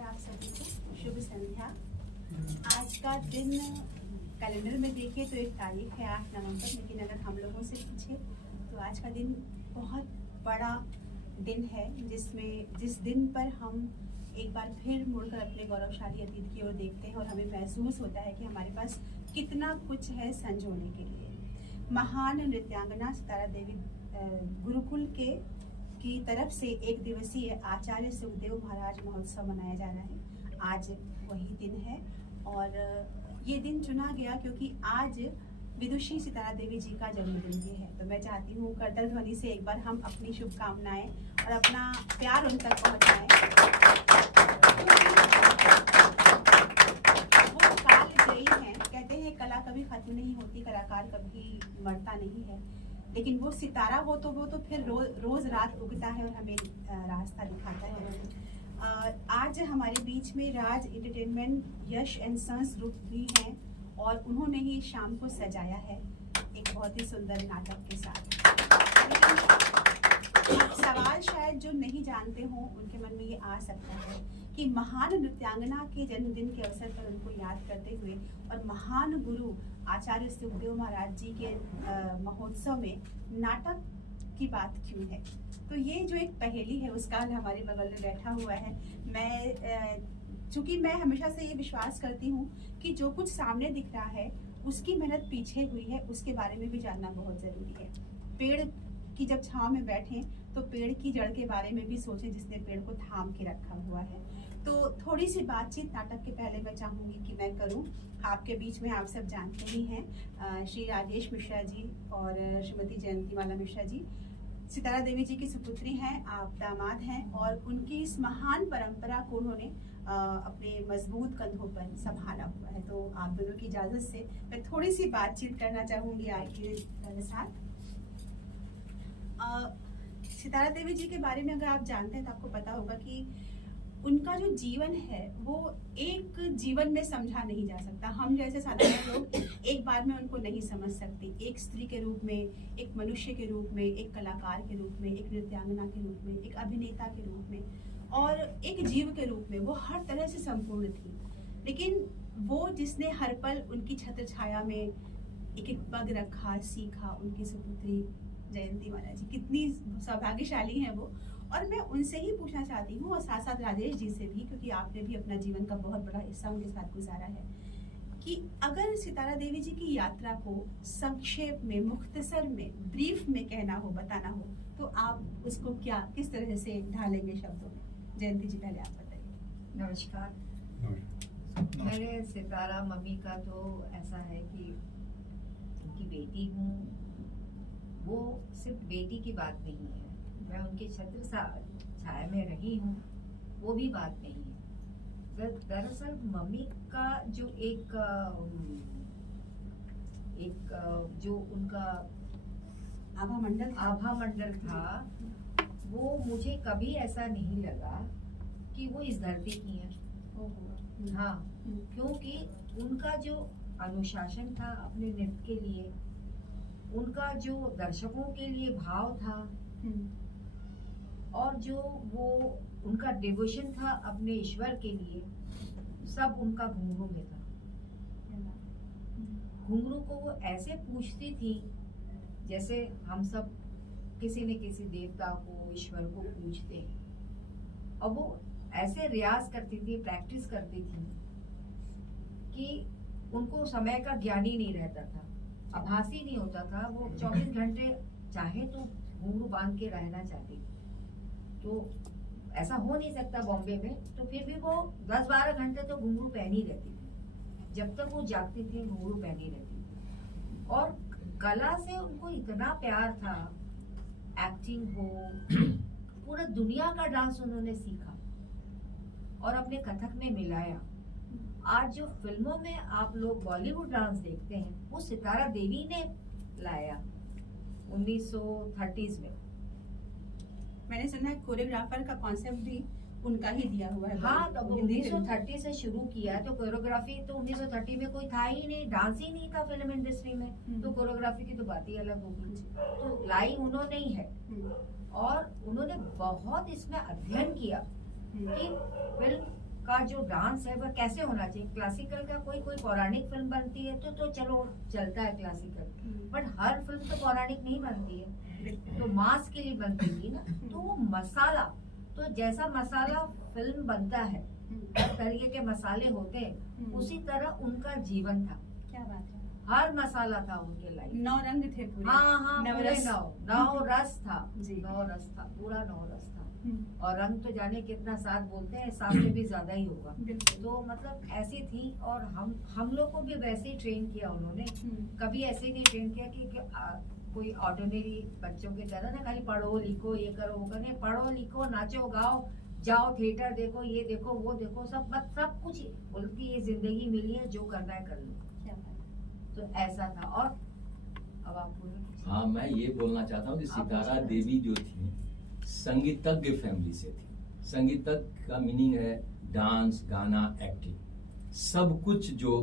नमस्कार आप सभी को, शुभ संध्या। आज का दिन कैलेंडर में देखें तो एक तारीख है 8 नवंबर, लेकिन अगर हम लोगों से पूछे तो आज का दिन बहुत बड़ा दिन है, जिस दिन पर हम एक बार फिर मुड़कर अपने गौरवशाली अतीत की ओर देखते हैं और हमें महसूस होता है कि हमारे पास कितना कुछ है संजोने के लिए। महान नृत्यांगना सितारा देवी गुरुकुल की तरफ से एक दिवसीय आचार्य सुखदेव महाराज महोत्सव मनाया जा रहा है। आज वही दिन है और ये दिन चुना गया क्योंकि आज विदुषी सितारा देवी जी का जन्मदिन भी है। तो मैं चाहती हूँ करतल ध्वनि से एक बार हम अपनी शुभकामनाएं और अपना प्यार उन तक पहुँचाएं। वो काल जयी हैं, कहते हैं कला कभी खत्म नहीं होती, कलाकार कभी मरता नहीं है, लेकिन वो सितारा हो तो फिर रोज रात उगता है और हमें रास्ता दिखाता है। आज हमारे बीच में Raj Entertainment Yash and Sons Group भी हैं और उन्होंने ही शाम को सजाया है एक बहुत ही सुंदर नाटक के साथ। सवाल शायद जो नहीं जानते हों उनके मन में ये आ सकता है कि महान नृत्यांगना के जन्मदिन के अवसर पर उनको याद करते हुए और महान गुरु आचार्य सुखदेव महाराज जी के महोत्सव में नाटक की बात क्यों है। तो ये जो एक पहेली है उसका हमारे बगल में बैठा हुआ है। चूंकि मैं हमेशा से ये विश्वास करती हूँ कि जो कुछ सामने दिख रहा है उसकी मेहनत पीछे हुई है, उसके बारे में भी जानना बहुत जरूरी है। पेड़ की जब छांव में बैठें तो पेड़ की जड़ के बारे में भी सोचें जिसने पेड़ को थाम के रखा हुआ है। तो थोड़ी सी बातचीत नाटक के पहले मैं चाहूँगी कि मैं करूँ। आपके बीच में आप सब जानते ही हैं श्री राजेश मिश्रा जी और श्रीमती जयंती माला मिश्रा जी सितारा देवी जी की सुपुत्री हैं, आप दामाद हैं और उनकी इस महान परंपरा को उन्होंने अपने मजबूत कंधों पर संभाला हुआ है। तो आप दोनों की इजाजत से मैं थोड़ी सी बातचीत करना चाहूँगी आपके साथ। सितारा देवी जी के बारे में अगर आप जानते हैं तो आपको पता होगा कि उनका जो जीवन है वो एक जीवन में समझा नहीं जा सकता। हम जैसे साधारण लोग एक बार में उनको नहीं समझ सकते। एक स्त्री के रूप में, एक मनुष्य के रूप में, एक कलाकार के रूप में, एक नृत्यांगना के रूप में, एक अभिनेता के रूप में और एक जीव के रूप में वो हर तरह से संपूर्ण थी। लेकिन वो जिसने हर पल उनकी छत्र छाया में एक एक पग रखा, सीखा, उनकी सुपुत्री जयंती माला जी कितनी सौभाग्यशाली हैं वो। और मैं उनसे ही पूछना चाहती हूँ और साथ साथ राजेश जी से भी, क्योंकि आपने भी अपना जीवन का बहुत बड़ा हिस्सा उनके साथ गुजारा है, कि अगर सितारा देवी जी की यात्रा को संक्षेप में, मुख्तसर में, ब्रीफ में कहना हो, बताना हो, तो आप उसको किस तरह से ढालेंगे शब्दों में। जयंती जी पहले आप बताइए। नमस्कार। मेरे सितारा मम्मी का तो ऐसा है कि उनकी बेटी हूँ, वो सिर्फ बेटी की बात नहीं है, मैं उनके छत्र छाया में रही हूँ, वो भी बात नहीं है। दरअसल मम्मी का जो एक जो उनका आभा मंडल था, वो मुझे कभी ऐसा नहीं लगा कि वो इस धरती की है। हाँ, क्योंकि उनका जो अनुशासन था अपने नृत्य के लिए, उनका जो दर्शकों के लिए भाव था और जो वो उनका डिवोशन था अपने ईश्वर के लिए, सब उनका घुंघरू में था। घुंघरू को वो ऐसे पूछती थी जैसे हम सब किसी न किसी देवता को, ईश्वर को पूछते हैं। और वो ऐसे रियाज करती थी, प्रैक्टिस करती थी कि उनको समय का ज्ञान ही नहीं रहता था, आभासी नहीं होता था। वो 24 घंटे चाहे तो घुंघरू बांध के रहना चाहती थी। तो ऐसा हो नहीं सकता बॉम्बे में, तो फिर भी वो 10-12 घंटे तो घुंघरू पहनी रहती थी। जब तक वो जागती थी घुंघरू पहनी रहती थी। और कला से उनको इतना प्यार था, एक्टिंग हो, पूरा दुनिया का डांस उन्होंने सीखा और अपने कथक में मिलाया। आज जो फिल्मों में आप लोग बॉलीवुड डांस देखते हैं, वो सितारा देवी ने लाया 1930s में। मैंने सुना है कोरियोग्राफर का कॉन्सेप्ट भी उनका ही दिया हुआ है। हाँ, तो 1930 से शुरू किया है। तो कोरियोग्राफी तो 1930 में कोई था ही नहीं, डांस ही नहीं था फिल्म इंडस्ट्री में, तो कोरियोग्राफी की तो बात ही अलग होगी। तो लाई उन्होंने ही है और उन्होंने बहुत इसमें अध्ययन किया कि फिल्म का जो डांस है वह कैसे होना चाहिए। क्लासिकल का कोई पौराणिक फिल्म बनती है तो चलो चलता है क्लासिकल, बट हर फिल्म तो पौराणिक नहीं बनती है, तो मास के लिए बनती थी ना। तो वो मसाला, तो जैसा मसाला फिल्म बनता है, हर तरीके के मसाले होते हैं, उसी तरह उनका जीवन था। क्या बात है। हर मसाला था उनके लाइफ। 9 रंग थे पूरे। हाँ, पूरे नवरस। 9 रस था जी। 9 रस था, पूरा 9 रस था। और रंग तो जाने कितना, 7 बोलते हैं, 7 से भी ज्यादा ही होगा। तो मतलब ऐसी थी, और हम लोग को भी वैसे ही ट्रेन किया उन्होंने। कभी ऐसे नहीं ट्रेन किया कि कोई ऑर्डिनरी बच्चों की तरह ना, खाली पढ़ो लिखो ये करो वो करो। पढ़ो लिखो, नाचो गाओ, जाओ थिएटर देखो, ये देखो वो देखो, सब कुछ उनकी ये जिंदगी मिली है, जो करना है कर लो। तो ऐसा था। और अब आपको। हाँ, मैं ये बोलना चाहता हूँ कि सितारा देवी जो थी, संगीतज्ञ फैमिली से थी। संगीतज्ञ का मीनिंग है डांस, गाना, एक्टिंग, सब कुछ जो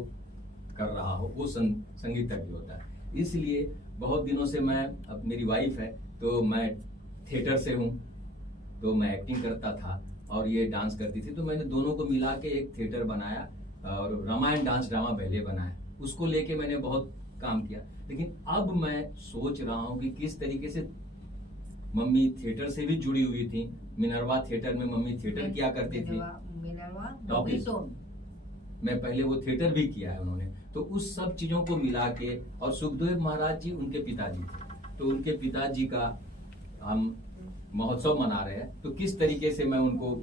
कर रहा हो वो संगीतज्ञ होता है। इसलिए बहुत दिनों से अब मेरी वाइफ है तो मैं थिएटर से हूँ, तो मैं एक्टिंग करता था और ये डांस करती थी। तो मैंने दोनों को मिला के एक थिएटर बनाया और रामायण डांस ड्रामा बैले बनाया। उसको लेके मैंने बहुत काम किया। लेकिन अब मैं सोच रहा हूँ कि किस तरीके से मम्मी थिएटर से भी जुड़ी हुई थी। मिनरवा थिएटर में मम्मी थिएटर किया करती थी। मैं पहले वो थिएटर भी किया है उन्होंने। तो उस सब चीजों को मिला के, और सुखदेव महाराज जी उनके पिताजी थे, तो उनके पिताजी का हम महोत्सव मना रहे हैं। तो किस तरीके से मैं उनको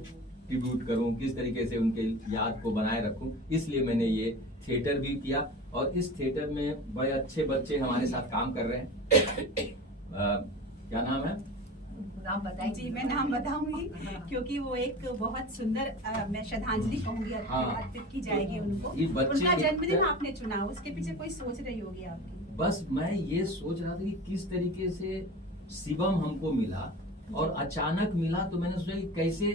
ट्रिब्यूट करूं, किस तरीके से उनके याद को बनाए रखूं, इसलिए मैंने ये थिएटर भी किया। और इस थिएटर में बड़े अच्छे बच्चे हमारे साथ काम कर रहे हैं। क्या नाम है? नाम बताइए। जी, मैं नाम बताऊंगी क्योंकि वो एक बहुत सुंदर मैं श्रद्धांजलि कहूंगी अर्पित की जाएगी उनको। उनका जन्मदिन आपने चुना, उसके पीछे कोई सोच रही होगी आपकी? बस मैं ये सोच रहा था कि किस तरीके से शिवम हमको मिला और अचानक मिला, तो मैंने सोचा कि कैसे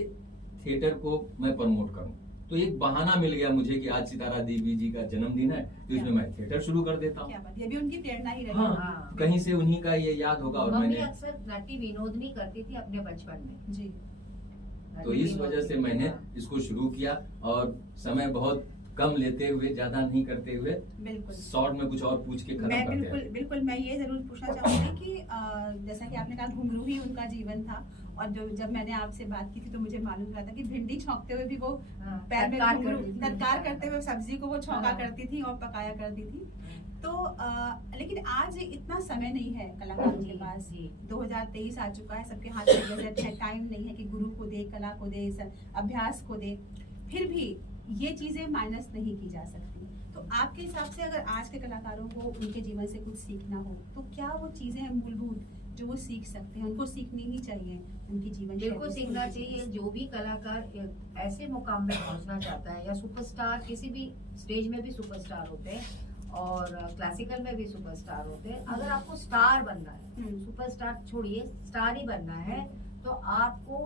थिएटर को मैं प्रमोट करूं। तो एक बहाना मिल गया मुझे कि आज सितारा देवी जी का जन्मदिन है, तो इसमें मैं थिएटर शुरू कर देता हूँ। ये भी उनकी प्रेरणा ही रही। हाँ, कहीं से उन्हीं का ये याद होगा। और मैंने अक्सर नटी विनोदनी करती थी अपने बचपन में जी, तो इस वजह से मैंने इसको शुरू किया। और समय बहुत कम लेते हुए, ज्यादा नहीं करते हुए, बिल्कुल शॉर्ट में कुछ और पूछ के खत्म करते हैं। बिल्कुल मैं ये जरूर पूछना चाहूंगी कि जैसा कि आपने कहा घुंघरू ही उनका जीवन था, और जब मैंने आपसे बात की थी तो मुझे मालूम रहा था कि भिंडी छौंकते हुए भी वो पैर में घुंघरू तत्कार करते हुए सब्जी को वो छौंका करती थी और पकाया करती थी। तो लेकिन आज इतना समय नहीं है कलाकारों के पास। 2023 आ चुका है, सबके हाथ में बजट है, टाइम नहीं है कि गुरु को दे, कला को दे, अभ्यास को दे। फिर भी ये चीजें माइनस नहीं की जा सकती। तो आपके हिसाब से अगर आज के कलाकारों को उनके जीवन से कुछ सीखना हो तो क्या वो चीजें हैं मूलभूत जो वो सीख सकते हैं, उनको सीखनी ही चाहिए उनकी जीवन शैली? बिल्कुल सीखना चाहिए। जो भी कलाकार ऐसे मुकाम में पहुंचना चाहता है, या सुपरस्टार, किसी भी स्टेज में भी सुपरस्टार होते हैं और क्लासिकल में भी सुपरस्टार होते हैं। अगर आपको स्टार बनना है, सुपरस्टार छोड़िए, स्टार ही बनना है, तो आपको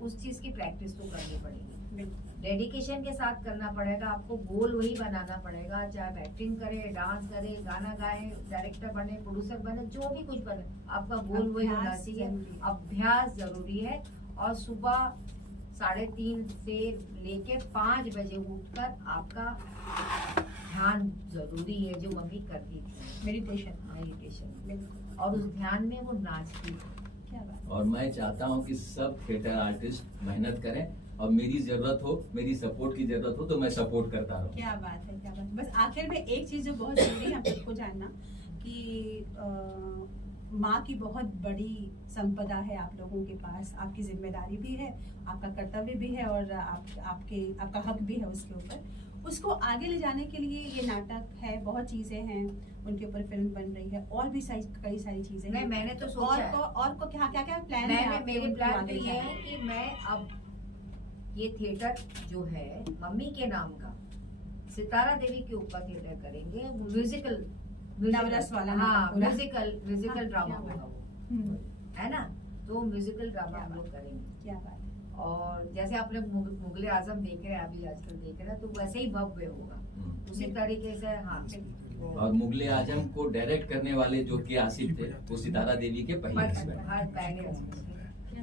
उस चीज की प्रैक्टिस तो करनी पड़ेगी, डेडिकेशन के साथ करना पड़ेगा। आपको गोल वही बनाना पड़ेगा, चाहे आप एक्टिंग करे, डांस करे, गाना गाए, डायरेक्टर बने, प्रोड्यूसर बने, जो भी कुछ बने, आपका गोल वही होना चाहिए। अभ्यास जरूरी है। और सुबह 3:30 से लेके 5 बजे उठकर आपका ध्यान जरूरी है, जो मम्मी करती थी, मेडिटेशन। और उस ध्यान में वो नाचती थी। क्या बात। और मैं चाहता हूँ कि सब थिएटर आर्टिस्ट मेहनत करें, और मेरी जरूरत हो, मेरी सपोर्ट की जरूरत हो तो मैं सपोर्ट करता रहूं। क्या बात है, क्या बात। बस आखिर में एक चीज जो बहुत जरूरी है हम सबको जानना कि माँ की बहुत बड़ी संपदा है आप लोगों के पास, आपकी जिम्मेदारी भी है, आपका कर्तव्य भी है, और आपका हक भी है उसके ऊपर। उसको आगे ले जाने के लिए ये नाटक है, बहुत चीजें हैं, उनके ऊपर फिल्म बन रही है, और भी कई सारी चीजें हैं। मैंने तो सोचा और को क्या प्लान है? मेरे प्लान ये है कि मैं अब ये थिएटर जो है मम्मी के नाम का, सितारा देवी के ऊपर थिएटर करेंगे, म्यूजिकल नवरस वाला। हाँ, म्यूजिकल ड्रामा होगा वो, है ना। तो म्यूजिकल ड्रामा हम लोग करेंगे। क्या बात है। और जैसे आप लोग मुगले आजम देख रहे हैं, अभी आजकल देख रहे हैं, तो वैसे ही भव्य होगा उसी तरीके से। हाँ, और मुगले आजम को डायरेक्ट करने वाले जो कि आसिफ थे, वो सितारा देवी के पहले।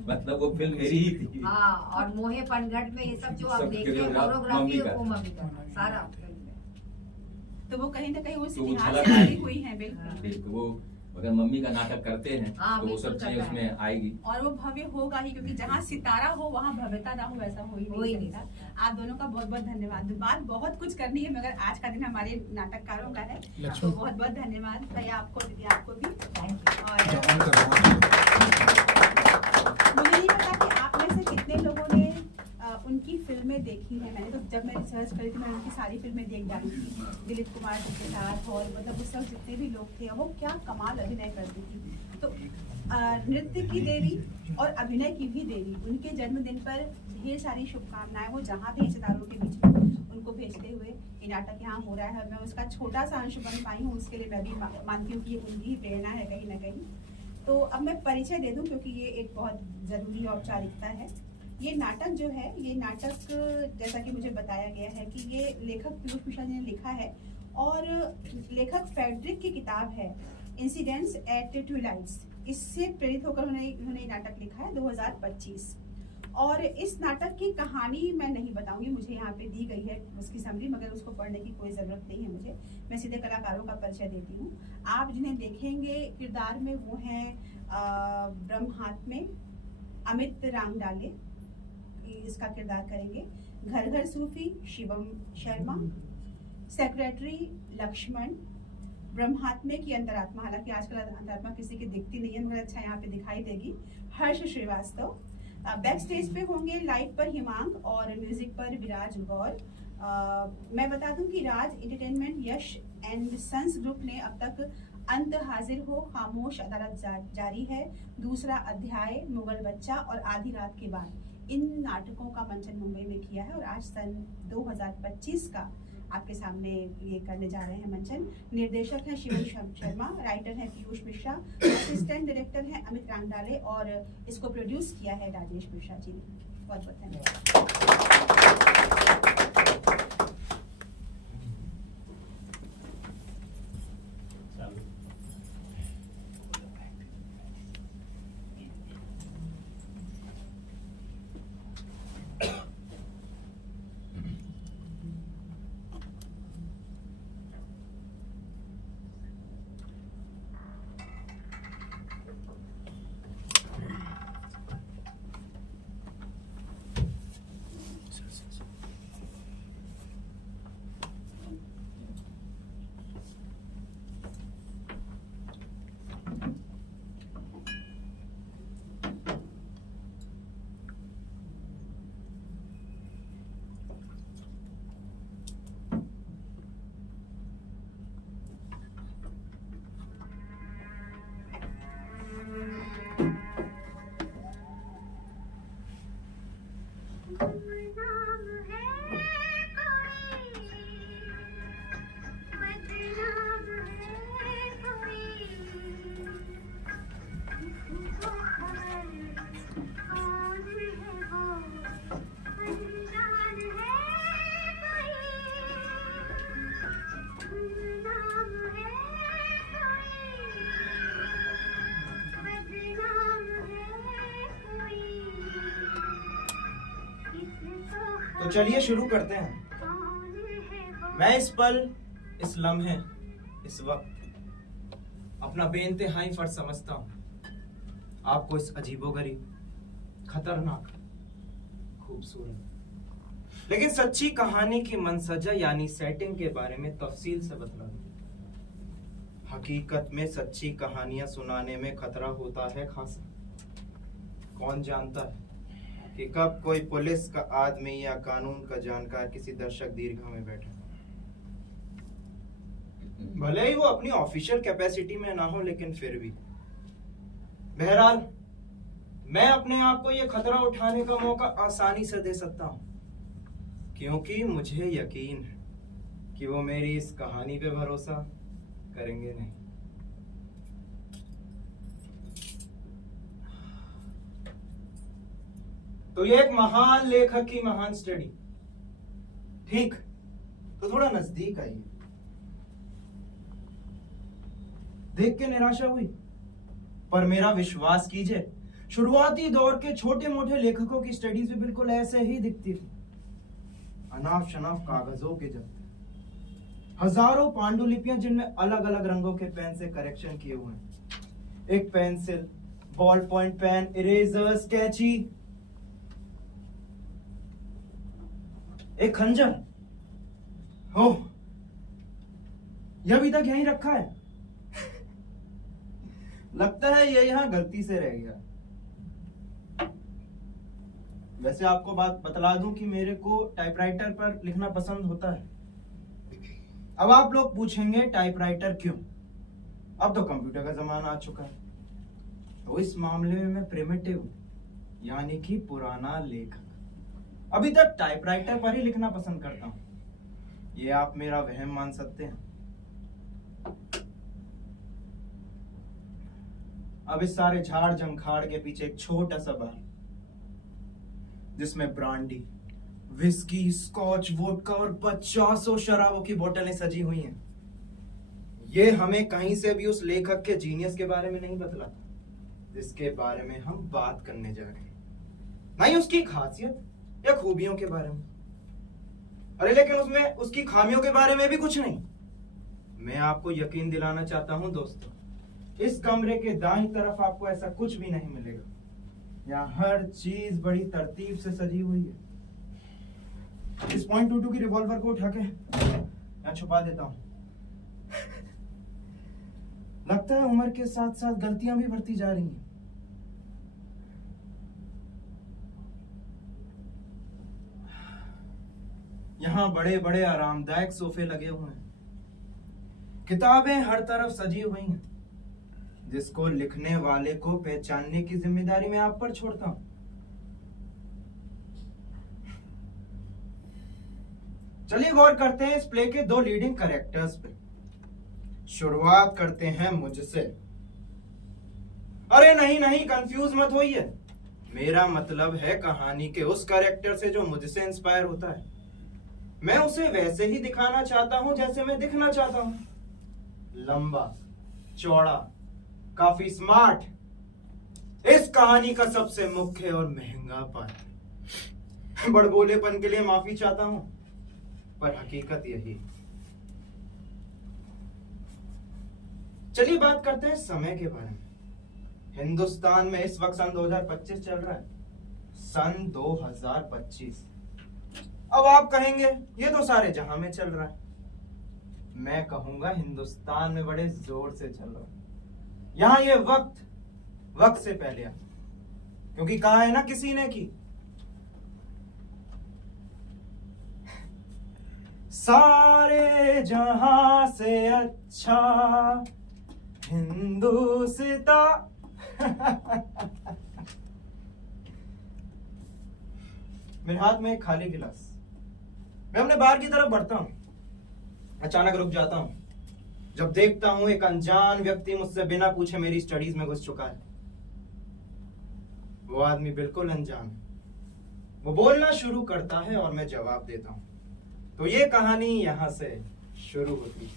मतलब वो फिल्म मेरी ही थी। हाँ, और मोहे पनघट में ये सब जो आप सब देखते हैं कोरियोग्राफ कोरियोग्राफी मम्मी का। वो मम्मी का था, सारा फिल्म में। तो वो कहीं ना कहीं उस तो वो इतिहास झलक से आएगी। जुड़ी हुई है, बिल्कुल। बिल्कुल, वो अगर मम्मी का नाटक करते हैं हाँ, तो वो सब बिल्कुल चीजें करता है। उसमें आएगी। और वो भव्य होगा ही, क्योंकि जहाँ सितारा हो वहाँ भव्यता ना हो, ऐसा हो ही नहीं सकता। आप दोनों का बहुत बहुत धन्यवाद। बात बहुत कुछ करनी है, मगर आज का दिन हमारे नाटककारों का है, तो बहुत बहुत धन्यवाद भैया आपको, दीदी आपको भी। Thank you. और मुझे नहीं पता कि आप में से कितने लोगों ने उनकी फिल्में देखी हैं। मैंने तो जब मैं रिसर्च करी थी, मैंने उनकी सारी फिल्में देख डाली थी, दिलीप कुमार जी के साथ, और मतलब उस वक्त जितने भी लोग थे वो क्या कमाल अभिनय करती थी। तो नृत्य की देवी और अभिनय की भी देवी, उनके जन्मदिन पर ढेर सारी शुभकामनाएं। वो जहाँ थे सितारों के बीच में, उनको भेजते हुए ये नाटक यहाँ हो रहा है। मैं उसका छोटा सा अंश बन पाई हूँ, उसके लिए मैं भी मानती हूँ कि ये उनकी ही प्रेरणा है कहीं ना कहीं। तो अब मैं परिचय दे दूं, क्योंकि ये एक बहुत ज़रूरी औपचारिकता है। ये नाटक जो है, ये नाटक जैसा कि मुझे बताया गया है कि ये लेखक पीयूष मिश्रा जी ने लिखा है, और लेखक फेडरिक की किताब है इंसिडेंट्स एट ट्विलाइट्स, इससे प्रेरित होकर उन्होंने नाटक लिखा है 2025। और इस नाटक की कहानी मैं नहीं बताऊंगी, मुझे यहाँ पे दी गई है उसकी समरी, मगर उसको पढ़ने की कोई ज़रूरत नहीं है मुझे। मैं सीधे कलाकारों का परिचय देती हूँ। आप जिन्हें देखेंगे किरदार में, वो हैं ब्रह्मात्मे अमित रांगडाले, इसका किरदार करेंगे। घर घर सूफी शिवम शर्मा, सेक्रेटरी लक्ष्मण, ब्रह्मात्मे की अंतरात्मा, हालांकि आजकल अंतरात्मा किसी की दिखती नहीं है, मगर अच्छा यहाँ पे दिखाई देगी, हर्ष श्रीवास्तव। बैक स्टेज पे होंगे लाइट पर हिमांग और म्यूजिक पर विराज गौर। मैं बता दूं कि Raj Entertainment, Yash and Sons Group ने अब तक अंत हाजिर हो, खामोश अदालत जारी है, दूसरा अध्याय, मुगल बच्चा और आधी रात के बाद, इन नाटकों का मंचन मुंबई में किया है। और आज सन 2025 का आपके सामने ये करने जा रहे हैं मंचन। निर्देशक हैं शिवम शर्मा, राइटर हैं पीयूष मिश्रा, असिस्टेंट डायरेक्टर हैं अमित रांगडाले, और इसको प्रोड्यूस किया है राजेश मिश्रा जी ने। बहुत बहुत धन्यवाद। तो चलिए शुरू करते हैं। मैं इस पल, इस लम्हे, इस वक्त अपना बेइंतहाई फर्ज समझता हूँ आपको इस अजीबोगरीब, खतरनाक, खूबसूरत लेकिन सच्ची कहानी की मनसजा यानी सेटिंग के बारे में तफसील से बतला दूं। हकीकत में सच्ची कहानियां सुनाने में खतरा होता है खासा। कौन जानता है कि कब कोई पुलिस का आदमी या कानून का जानकार किसी दर्शक दीर्घा में बैठे, भले ही वो अपनी ऑफिशियल कैपेसिटी में ना हो, लेकिन फिर भी। बहरहाल मैं अपने आप को ये खतरा उठाने का मौका आसानी से दे सकता हूं, क्योंकि मुझे यकीन है कि वो मेरी इस कहानी पे भरोसा करेंगे नहीं। तो ये एक महान लेखक की महान स्टडी। ठीक, तो थोड़ा नजदीक आइए। देख के निराशा हुई, पर मेरा विश्वास कीजिए, शुरुआती दौर के छोटे मोटे लेखकों की स्टडीज भी बिल्कुल ऐसे ही दिखती थी। अनाप शनाप कागजों के जब हजारों पांडुलिपियां जिनमें अलग अलग रंगों के पेन से करेक्शन किए हुए हैं। एक pencil, ball point pen, eraser, sketchy, एक खंजर। हो, यह अभी तक यहीं रखा है। लगता है ये यहां गलती से रह गया। वैसे आपको बात बतला दूं कि मेरे को टाइपराइटर पर लिखना पसंद होता है। अब आप लोग पूछेंगे टाइपराइटर क्यों? अब तो कंप्यूटर का जमाना आ चुका है। तो इस मामले में मैं प्रिमिटिव यानी कि पुराना लेखक अभी तक टाइपराइटर पर ही लिखना पसंद करता हूं। ये आप मेरा वहम मान सकते हैं। अब इस सारे झाड़ झंखाड़ के पीछे एक छोटा सा बार जिसमें ब्रांडी, विस्की, स्कॉच, वोडका और 50 शराबों की बोतलें सजी हुई हैं। ये हमें कहीं से भी उस लेखक के जीनियस के बारे में नहीं बतलाता जिसके बारे में हम बात करने जा रहे हैं, नहीं उसकी खासियत या खूबियों के बारे में। अरे लेकिन उसमें उसकी खामियों के बारे में भी कुछ नहीं। मैं आपको यकीन दिलाना चाहता हूं दोस्तों, इस कमरे के दाईं तरफ आपको ऐसा कुछ भी नहीं मिलेगा। यहाँ हर चीज बड़ी तरतीब से सजी हुई है। इस .22 की रिवॉल्वर को उठा के यहाँ छुपा देता हूँ। लगता है उम्र के साथ साथ गलतियां भी बढ़ती जा रही हैं। यहाँ बड़े बड़े आरामदायक सोफे लगे हुए हैं। किताबें हर तरफ सजी हुई हैं। जिसको लिखने वाले को पहचानने की जिम्मेदारी मैं आप पर छोड़ता हूं। चलिए गौर करते हैं इस प्ले के 2 लीडिंग कैरेक्टर्स पे। शुरुआत करते हैं मुझसे। अरे नहीं नहीं, कंफ्यूज मत होइए। मेरा मतलब है कहानी के उस कैरेक्टर से जो मुझसे इंस्पायर होता है। मैं उसे वैसे ही दिखाना चाहता हूं जैसे मैं दिखना चाहता हूं। लंबा, चौड़ा, काफी स्मार्ट। इस कहानी का सबसे मुख्य और महंगा पार्ट। बड़बोलेपन के लिए माफी चाहता हूं, पर हकीकत यही। चलिए बात करते हैं समय के बारे में। हिंदुस्तान में इस वक्त सन 2025 चल रहा है। सन 2025। अब आप कहेंगे ये तो सारे जहां में चल रहा है। मैं कहूंगा हिंदुस्तान में बड़े जोर से चल रहा है। यहां ये वक्त से पहले आ, क्योंकि कहा है ना किसी ने कि सारे जहां से अच्छा हिंदुस्तान। मेरे हाथ में एक खाली गिलास। मैं अपने बार की तरफ बढ़ता हूं, अचानक रुक जाता हूं जब देखता हूं एक अनजान व्यक्ति मुझसे बिना पूछे मेरी स्टडीज में घुस चुका है। वो आदमी बिल्कुल अनजान। वो बोलना शुरू करता है और मैं जवाब देता हूं। तो ये कहानी यहां से शुरू होती है।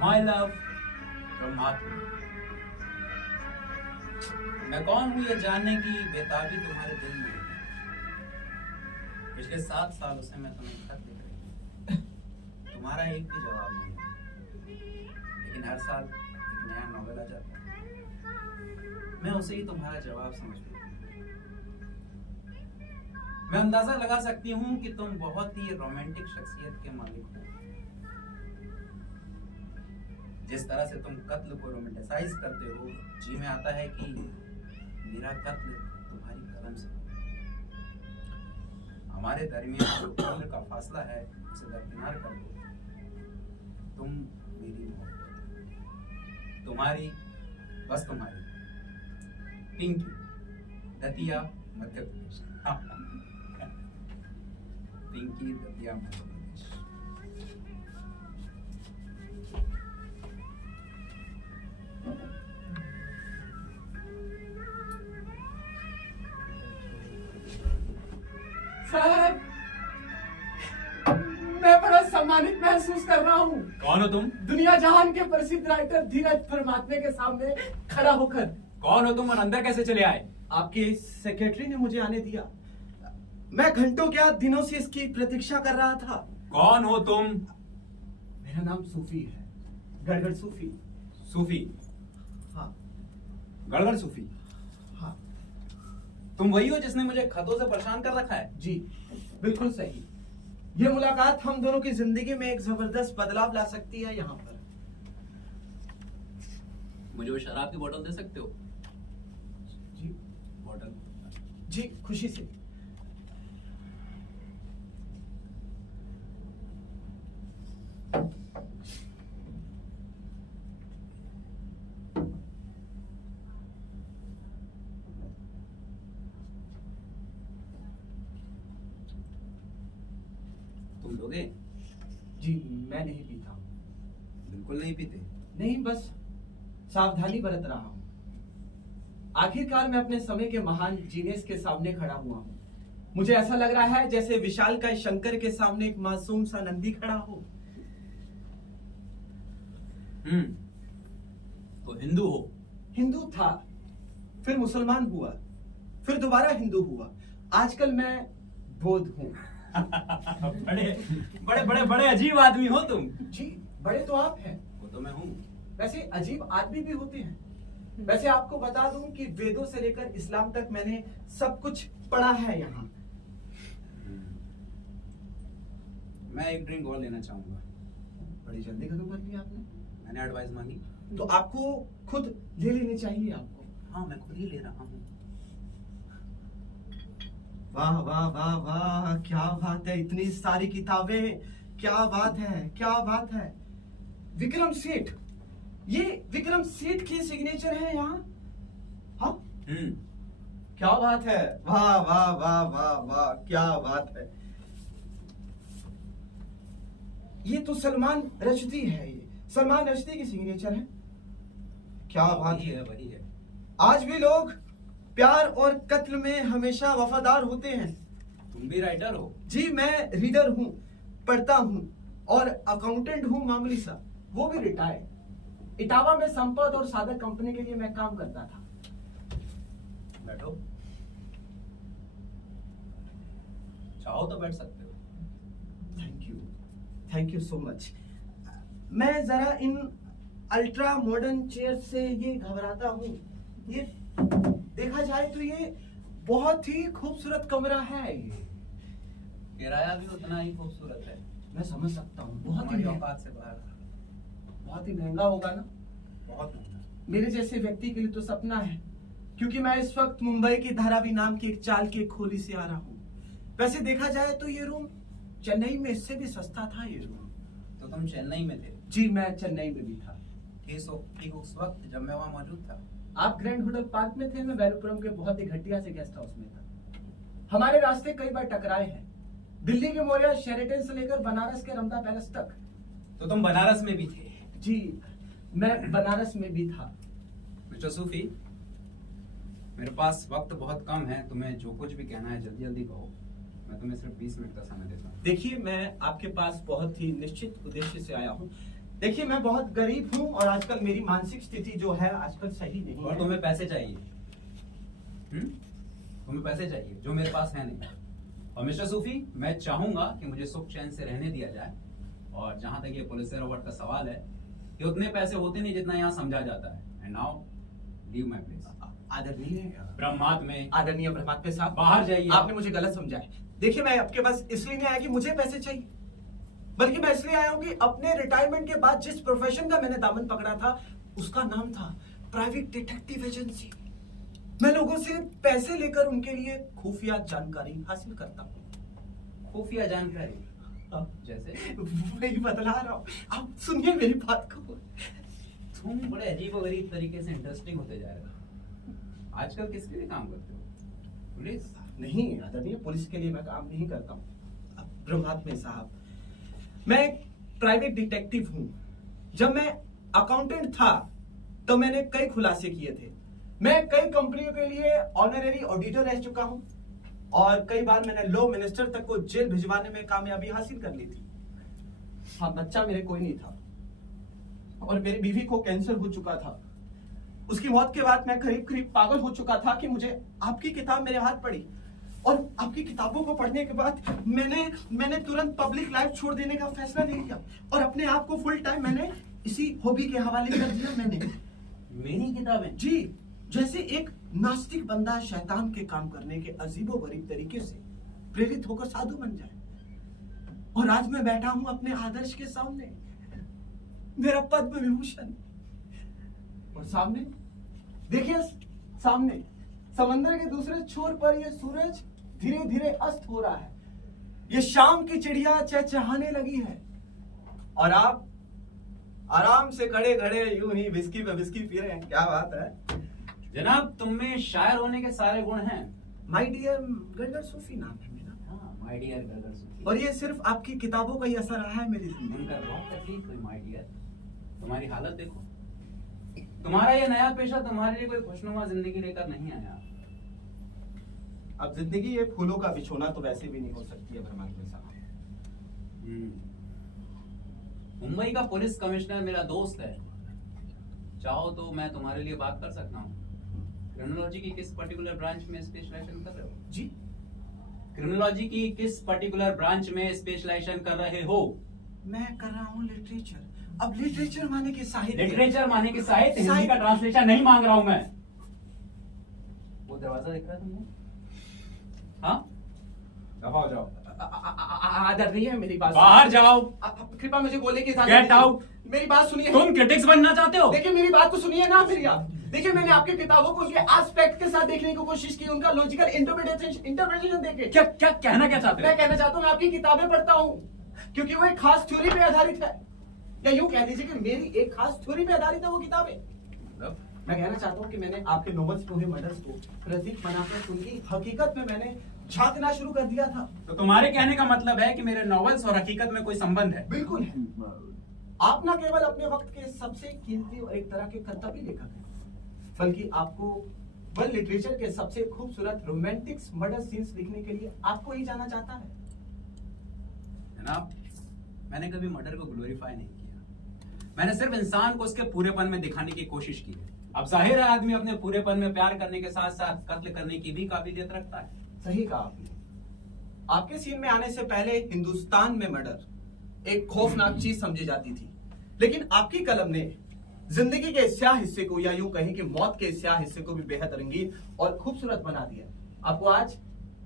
माई लव परमात्मा। मैं कौन हूं ये जानने की बेताबी तुम्हारे दिल में है। पिछले 7 सालों से मैं तुम्हें खत लिख रही हूं, तुम्हारा एक भी जवाब नहीं है। लेकिन हर साल एक नया नॉवेल आ जाता है, मैं उसे ही तुम्हारा जवाब समझ लेती हूं। मैं अंदाजा लगा सकती हूँ कि तुम बहुत ही रोमांटिक शख्सियत के मालिक हो। जिस तरह से तुम कत्ल को रोमांटिसाइज करते हो, जी में आता है कि मेरा कत्ल तुम्हारी कलम से। हमारे दरमियान जो उम्र का फासला है उसे दरकिनार कर दो। तुम मेरी मोहब्बत, तुम्हारी, बस तुम्हारी, पिंकी, दतिया, मध्य प्रदेश। पिंकी, दतिया, मध्य प्रदेश। साहब सम्मानित महसूस कर रहा हूँ कौन हो तुम? दुनिया जहान के प्रसिद्ध राइटर धीरज परमात्मा के सामने खड़ा होकर। कौन हो तुम और अंदर कैसे चले आए? आपके सेक्रेटरी ने मुझे आने दिया। मैं घंटों क्या दिनों से इसकी प्रतीक्षा कर रहा था। कौन हो तुम? मेरा नाम सूफी है, गड़गड़ सूफी। सूफी? हाँ गड़गड़ सूफी? हाँ तुम वही हो जिसने मुझे खतों से परेशान कर रखा है? जी बिल्कुल सही। ये मुलाकात हम दोनों की जिंदगी में एक जबरदस्त बदलाव ला सकती है। यहाँ पर मुझे वो शराब की बोतल दे सकते हो? जी बोतल? जी खुशी से। तुम लोगे? जी मैं नहीं पीता हूँ। बिल्कुल नहीं पीते? नहीं, बस सावधानी बरत रहा हूँ। आखिरकार मैं अपने समय के महान जीनियस के सामने खड़ा हुआ हूँ। मुझे ऐसा लग रहा है जैसे विशाल का शंकर के सामने एक मासूम सा नंदी खड़ा हो। तो हिंदू हो? हिंदू था, फिर मुसलमान हुआ, फिर दोबारा हिंदू हुआ। आजकल मैं बौद्ध हूँ। बड़े बड़े बड़े बड़े अजीब आदमी हो तुम। जी बड़े तो आप हैं। वो तो मैं हूँ। वैसे अजीब आदमी भी होते हैं। वैसे आपको बता दूं कि वेदों से लेकर इस्लाम तक मैंने सब कुछ पढ़ा है यहाँ। मैं एक ड्रिंक और लेना चाहूंगा। बड़ी जल्दी खत्म कर ली आपने। मैंने एडवाइस मांगी तो आपको खुद ले लेनी चाहिए आपको। हाँ मैं खुद ही ले रहा हूँ। वाह वाह वाह वाह, क्या बात है, इतनी सारी किताबें, क्या बात है, क्या बात है। विक्रम सेठ, ये विक्रम सेठ की सिग्नेचर है यहाँ। हाँ क्या बात है, वाह वाह वाह वाह वाह, क्या बात है। ये तो सलमान रश्दी है, ये सलमान रश्दी की सिग्नेचर है। क्या बात वही है। है, वही है। आज भी लोग प्यार और कत्ल में हमेशा वफादार होते हैं। तुम भी राइटर हो? जी मैं रीडर हूँ, पढ़ता हूँ और अकाउंटेंट हूँ मामूली सा, वो भी रिटायर्ड। इटावा में संपद और साधक कंपनी के लिए मैं काम करता था। बैठो, चाहो तो बैठ सकते हो। Thank you so much. मैं जरा इन अल्ट्रा मॉडर्न चेयर से ये घबराता हूँ। ये देखा जाए तो ये बहुत ही खूबसूरत कमरा है। ये किराया भी उतना ही खूबसूरत है। मैं समझ सकता हूँ, बहुत हमारी ही औकात से बाहर। बहुत ही महंगा होगा ना। बहुत महंगा। मेरे जैसे व्यक्ति के लिए तो सपना है, क्योंकि मैं इस वक्त मुंबई की धारावी नाम की एक चाल की खोली से आ रहा हूँ। वैसे देखा जाए तो ये रूम चेन्नई में इससे भी सस्ता था। ये रूम तो तुम चेन्नई में थे? जी मैं चेन्नई में भी था। ठीक उस वक्त जब मैं वहाँ मौजूद था। आप ग्रैंड होटल पार्क में थे, मैं वेलुपुरम के बहुत ही घटिया से गेस्ट हाउस में था। हमारे रास्ते कई बार टकराए हैं, दिल्ली के मोरिया शेरेटन से लेकर बनारस के रमदा पैलेस तक। तो तुम बनारस में भी थे? जी मैं बनारस में भी था। मिस्टर सूफी, मेरे पास वक्त बहुत कम है, तुम्हें जो कुछ भी कहना है जल्दी जल्दी कहो। मैं तुम्हें सिर्फ 20 मिनट का समय देता हूँ। देखिए मैं आपके पास बहुत ही निश्चित उद्देश्य से आया हूँ। देखिए मैं बहुत गरीब हूँ और आजकल मेरी मानसिक स्थिति जो है आजकल सही नहीं और है। तुम्हें पैसे चाहिए? तुम्हें पैसे चाहिए जो मेरे पास है नहीं। और मिस्टर सूफी, मैं चाहूंगा कि मुझे सुख चैन से रहने दिया जाए। और जहां तक ये पुलिस रॉबर्ट का सवाल है कि उतने पैसे होते नहीं जितना यहाँ समझा जाता है। And now leave my place. आदरणीय ब्रह्मात्मा साहब, बाहर जाइए। आपने मुझे गलत समझा है। देखिए मैं आपके पास इसलिए नहीं आया कि मुझे पैसे चाहिए, बल्कि मैं इसलिए आया हूँ कि अपने रिटायरमेंट के बाद जिस प्रोफेशन का मैंने दामन पकड़ा था उसका नाम था प्राइवेट डिटेक्टिव एजेंसी। मैं लोगों से पैसे लेकर उनके लिए खुफिया जानकारी हासिल करता हूँ। खुफिया जानकारी जैसे? वही बतला रहा हूँ, आप सुनिए मेरी बात को। तुम बड़े अजीबोगरीब तरीके से इंटरेस्टिंग होते जा रहे हो। आजकल किसके लिए काम करते हो? पुलिस? नहीं आदरणीय, पुलिस के लिए मैं काम नहीं करता हूँ। ब्रह्मात्मा साहब, मैं एक प्राइवेट डिटेक्टिव हूँ। जब मैं अकाउंटेंट था तो मैंने कई खुलासे किए थे। मैं कई कंपनियों के लिए ऑनररी ऑडिटर रह चुका हूँ और कई बार मैंने लॉ मिनिस्टर तक को जेल भिजवाने में कामयाबी हासिल कर ली थी। हाँ, बच्चा मेरे कोई नहीं था और मेरी बीवी को कैंसर हो चुका था। उसकी मौत के बाद मैं करीब करीब पागल हो चुका था कि मुझे आपकी किताब मेरे हाथ पड़ी और आपकी किताबों को पढ़ने के बाद मैंने तुरंत पब्लिक लाइफ छोड़ देने का फैसला ले लिया और अपने आप को फुल टाइम मैंने इसी हॉबी के हवाले कर दिया। मैंने मेरी किताबें? जी, जैसे एक नास्तिक बंदा शैतान के काम करने के अजीबोगरीब तरीके से प्रेरित होकर साधु बन जाए, और आज मैं बैठा हूं अपने आदर्श के सामने, मेरा पद्म विभूषण, और सामने देखिए, सामने समंदर के दूसरे छोर पर ये सूरज धीरे धीरे अस्त हो रहा है, ये शाम की चिड़िया चहचहाने लगी है, और आप आराम से खड़े खड़े यूं ही विस्की पे विस्की पी रहे हैं। क्या बात है जनाब, तुम में शायर होने के सारे गुण हैं। माय डियर गदर सूफी नाम है मेरा। हाँ, माय डियर गदर सूफी। और ये सिर्फ आपकी किताबों का ही असर रहा है मेरी जिंदगी उनका बहुत तकलीफ हुई माय डियर। तुम्हारी हालत देखो, तुम्हारा ये नया पेशा तुम्हारे लिए कोई खुशनुमा जिंदगी लेकर नहीं आया। अब जिंदगी ये फूलों का बिछोना तो वैसे भी नहीं हो सकती है परमात्मा साहब। मुंबई का पुलिस कमिश्नर मेरा दोस्त है, चाहो तो मैं तुम्हारे लिए बात कर सकता हूँ। क्रिमिनोलॉजी की किस पर्टिकुलर ब्रांच में स्पेशलाइजेशन कर रहे हो? जी, क्रिमिनोलॉजी की किस पर्टिकुलर ब्रांच में स्पेशलाइजेशन कर रहे हो? मैं कर रहा हूँ लिटरेचर। अब लिटरेचर माने के साहित्य। लिटरेचर माने कि साहित्य, हिंदी का ट्रांसलेशन नहीं मांग रहा हूं मैं। वो दरवाजा दिख रहा है तुमको? हाँ, जाओ जाओ, आदर नहीं है मेरी बात। बाहर जाओ। कृपया मुझे बोले कि Get out। मेरी बात सुनिए। तुम क्रिटिक्स बनना चाहते हो? देखिए मेरी बात तो सुनिए ना मेरी आप। देखिए मैंने आपकी किताबों को उनके एस्पेक्ट के साथ देखने की कोशिश की, उनका लॉजिकल इंटरप्रिटेशन देखे। क्या क्या कहना क्या चाहते मैं हो? कहना चाहता हूँ मैं आपकी किताबें पढ़ता हूँ क्योंकि वो एक खास थ्योरी पे आधारित है, या यूं कह दीजिए कि मेरी एक खास थ्योरी पे आधारित है वो किताबें। मैं कहना चाहता हूँ कि मैंने आपके नॉवेल्स को, मर्डर्स को प्रतीक बनाकर उनकी हकीकत में मैंने झांकना शुरू कर दिया था। तो तुम्हारे कहने का मतलब है कि मेरे नॉवेल्स और हकीकत में कोई संबंध है? बिल्कुल है। आप ना केवल अपने वक्त के सबसे कीमती और एक तरह के कर्तव्य लेखक हैं, बल्कि आपको वर्ल्ड लिटरेचर के सबसे खूबसूरत रोमांटिक मर्डर सीन्स लिखने के लिए आपको ही जाना चाहता है। जनाब, मैंने कभी मर्डर को ग्लोरीफाई नहीं किया, मैंने सिर्फ इंसान को उसके पूरेपन में दिखाने की कोशिश की है। अब जाहिर है आदमी अपने पूरेपन में प्यार करने के साथ साथ कत्ल करने की भी काबिलियत रखता है। सही कहा आपने। आपके सीन में आने से पहले हिंदुस्तान में मर्डर एक खौफनाक चीज समझी जाती थी, लेकिन आपकी कलम ने जिंदगी के स्याह हिस्से को, या यूं कहें कि मौत के स्याह हिस्से को भी बेहद रंगीन और खूबसूरत बना दिया। आपको आज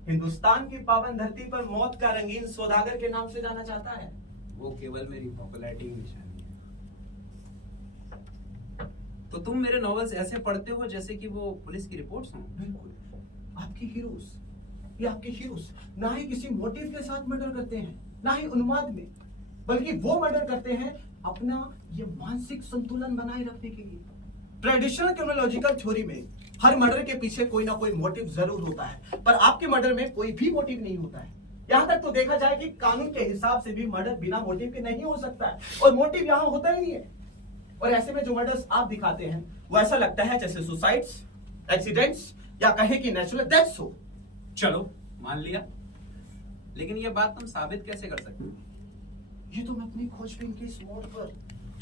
हिंदुस्तान की पावन धरती पर मौत का रंगीन सौदागर के नाम से जाना जाता है। वो केवल मेरी पॉपुलैरिटी की निशानी है। तो तुम मेरे नॉवेल्स ऐसे पढ़ते हो जैसे कि वो पुलिस की रिपोर्ट्स हों? बिल्कुल। आपके हीरोज, ये आपके हीरोज ना ही किसी मोटिव के साथ मर्डर करते हैं, ना ही उन्माद में, बल्कि वो मर्डर करते हैं अपना ये मानसिक संतुलन बनाए रखने के लिए। ट्रेडिशनल क्रिमिनोलॉजिकल थ्योरी में हर मर्डर के पीछे कोई ना कोई मोटिव जरूर होता है, पर आपके मर्डर में कोई भी मोटिव नहीं होता है। यहाँ तक तो देखा जाए कि कानून के हिसाब से भी मर्डर बिना मोटिव के नहीं हो सकता है, और मोटिव यहाँ होता ही नहीं है। और ऐसे में जो मर्डर्स आप दिखाते हैं वो ऐसा लगता है जैसे सुसाइड्स, एक्सीडेंट्स, या कहें कि नेचुरल डेथ्स हो। चलो मान लिया, लेकिन ये बात तुम साबित कैसे कर सकते हो? ये तो मैं अपनी खोजबीन के इस मोड़ पर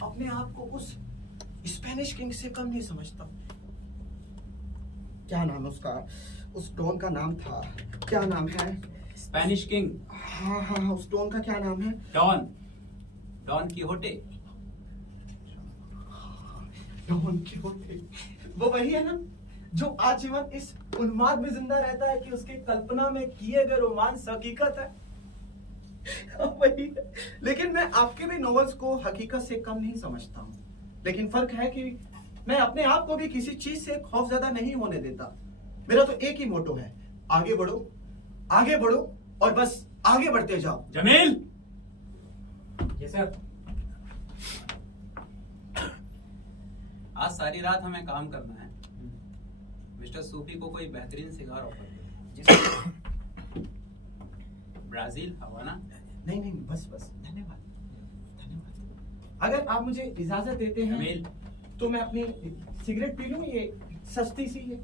अपने आप को उस स्पेनिश किंग से कम नहीं समझता। क्या नाम उसका, उस डॉन का नाम था, क्या नाम है? Spanish king? हाँ हाँ हाँ, उस डॉन का क्या नाम है? Don, Don Quixote. Don Quixote, वो वही है ना जो आजीवन इस उन्माद में जिंदा रहता है कि उसकी कल्पना में किए गए रोमांस हकीकत है। वही है। लेकिन मैं आपके भी नॉवेल्स को हकीकत से कम नहीं समझता हूँ, लेकिन फर्क है कि मैं अपने आप को भी किसी चीज से खौफजदा नहीं होने देता। मेरा तो एक ही मोटो है, आगे बढ़ो, आगे बढ़ो और बस आगे बढ़ते जाओ। जमील! ये सर, आज सारी रात हमें काम करना है। मिस्टर सूफी को कोई बेहतरीन सिगार ऑफर दो। ब्राजील, हवाना? नहीं नहीं, बस बस, धन्यवाद धन्यवाद। अगर आप मुझे इजाजत देते हैं जमील, तो मैं अपनी सिगरेट पी लूं, ये सस्ती सी है।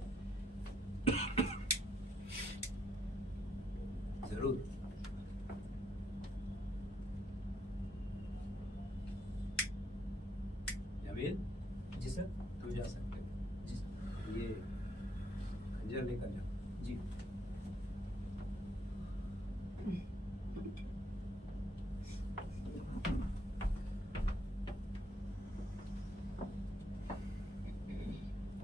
जरूर। हम जा सकते हैं। ये खंजर लेकर जाओ। जी।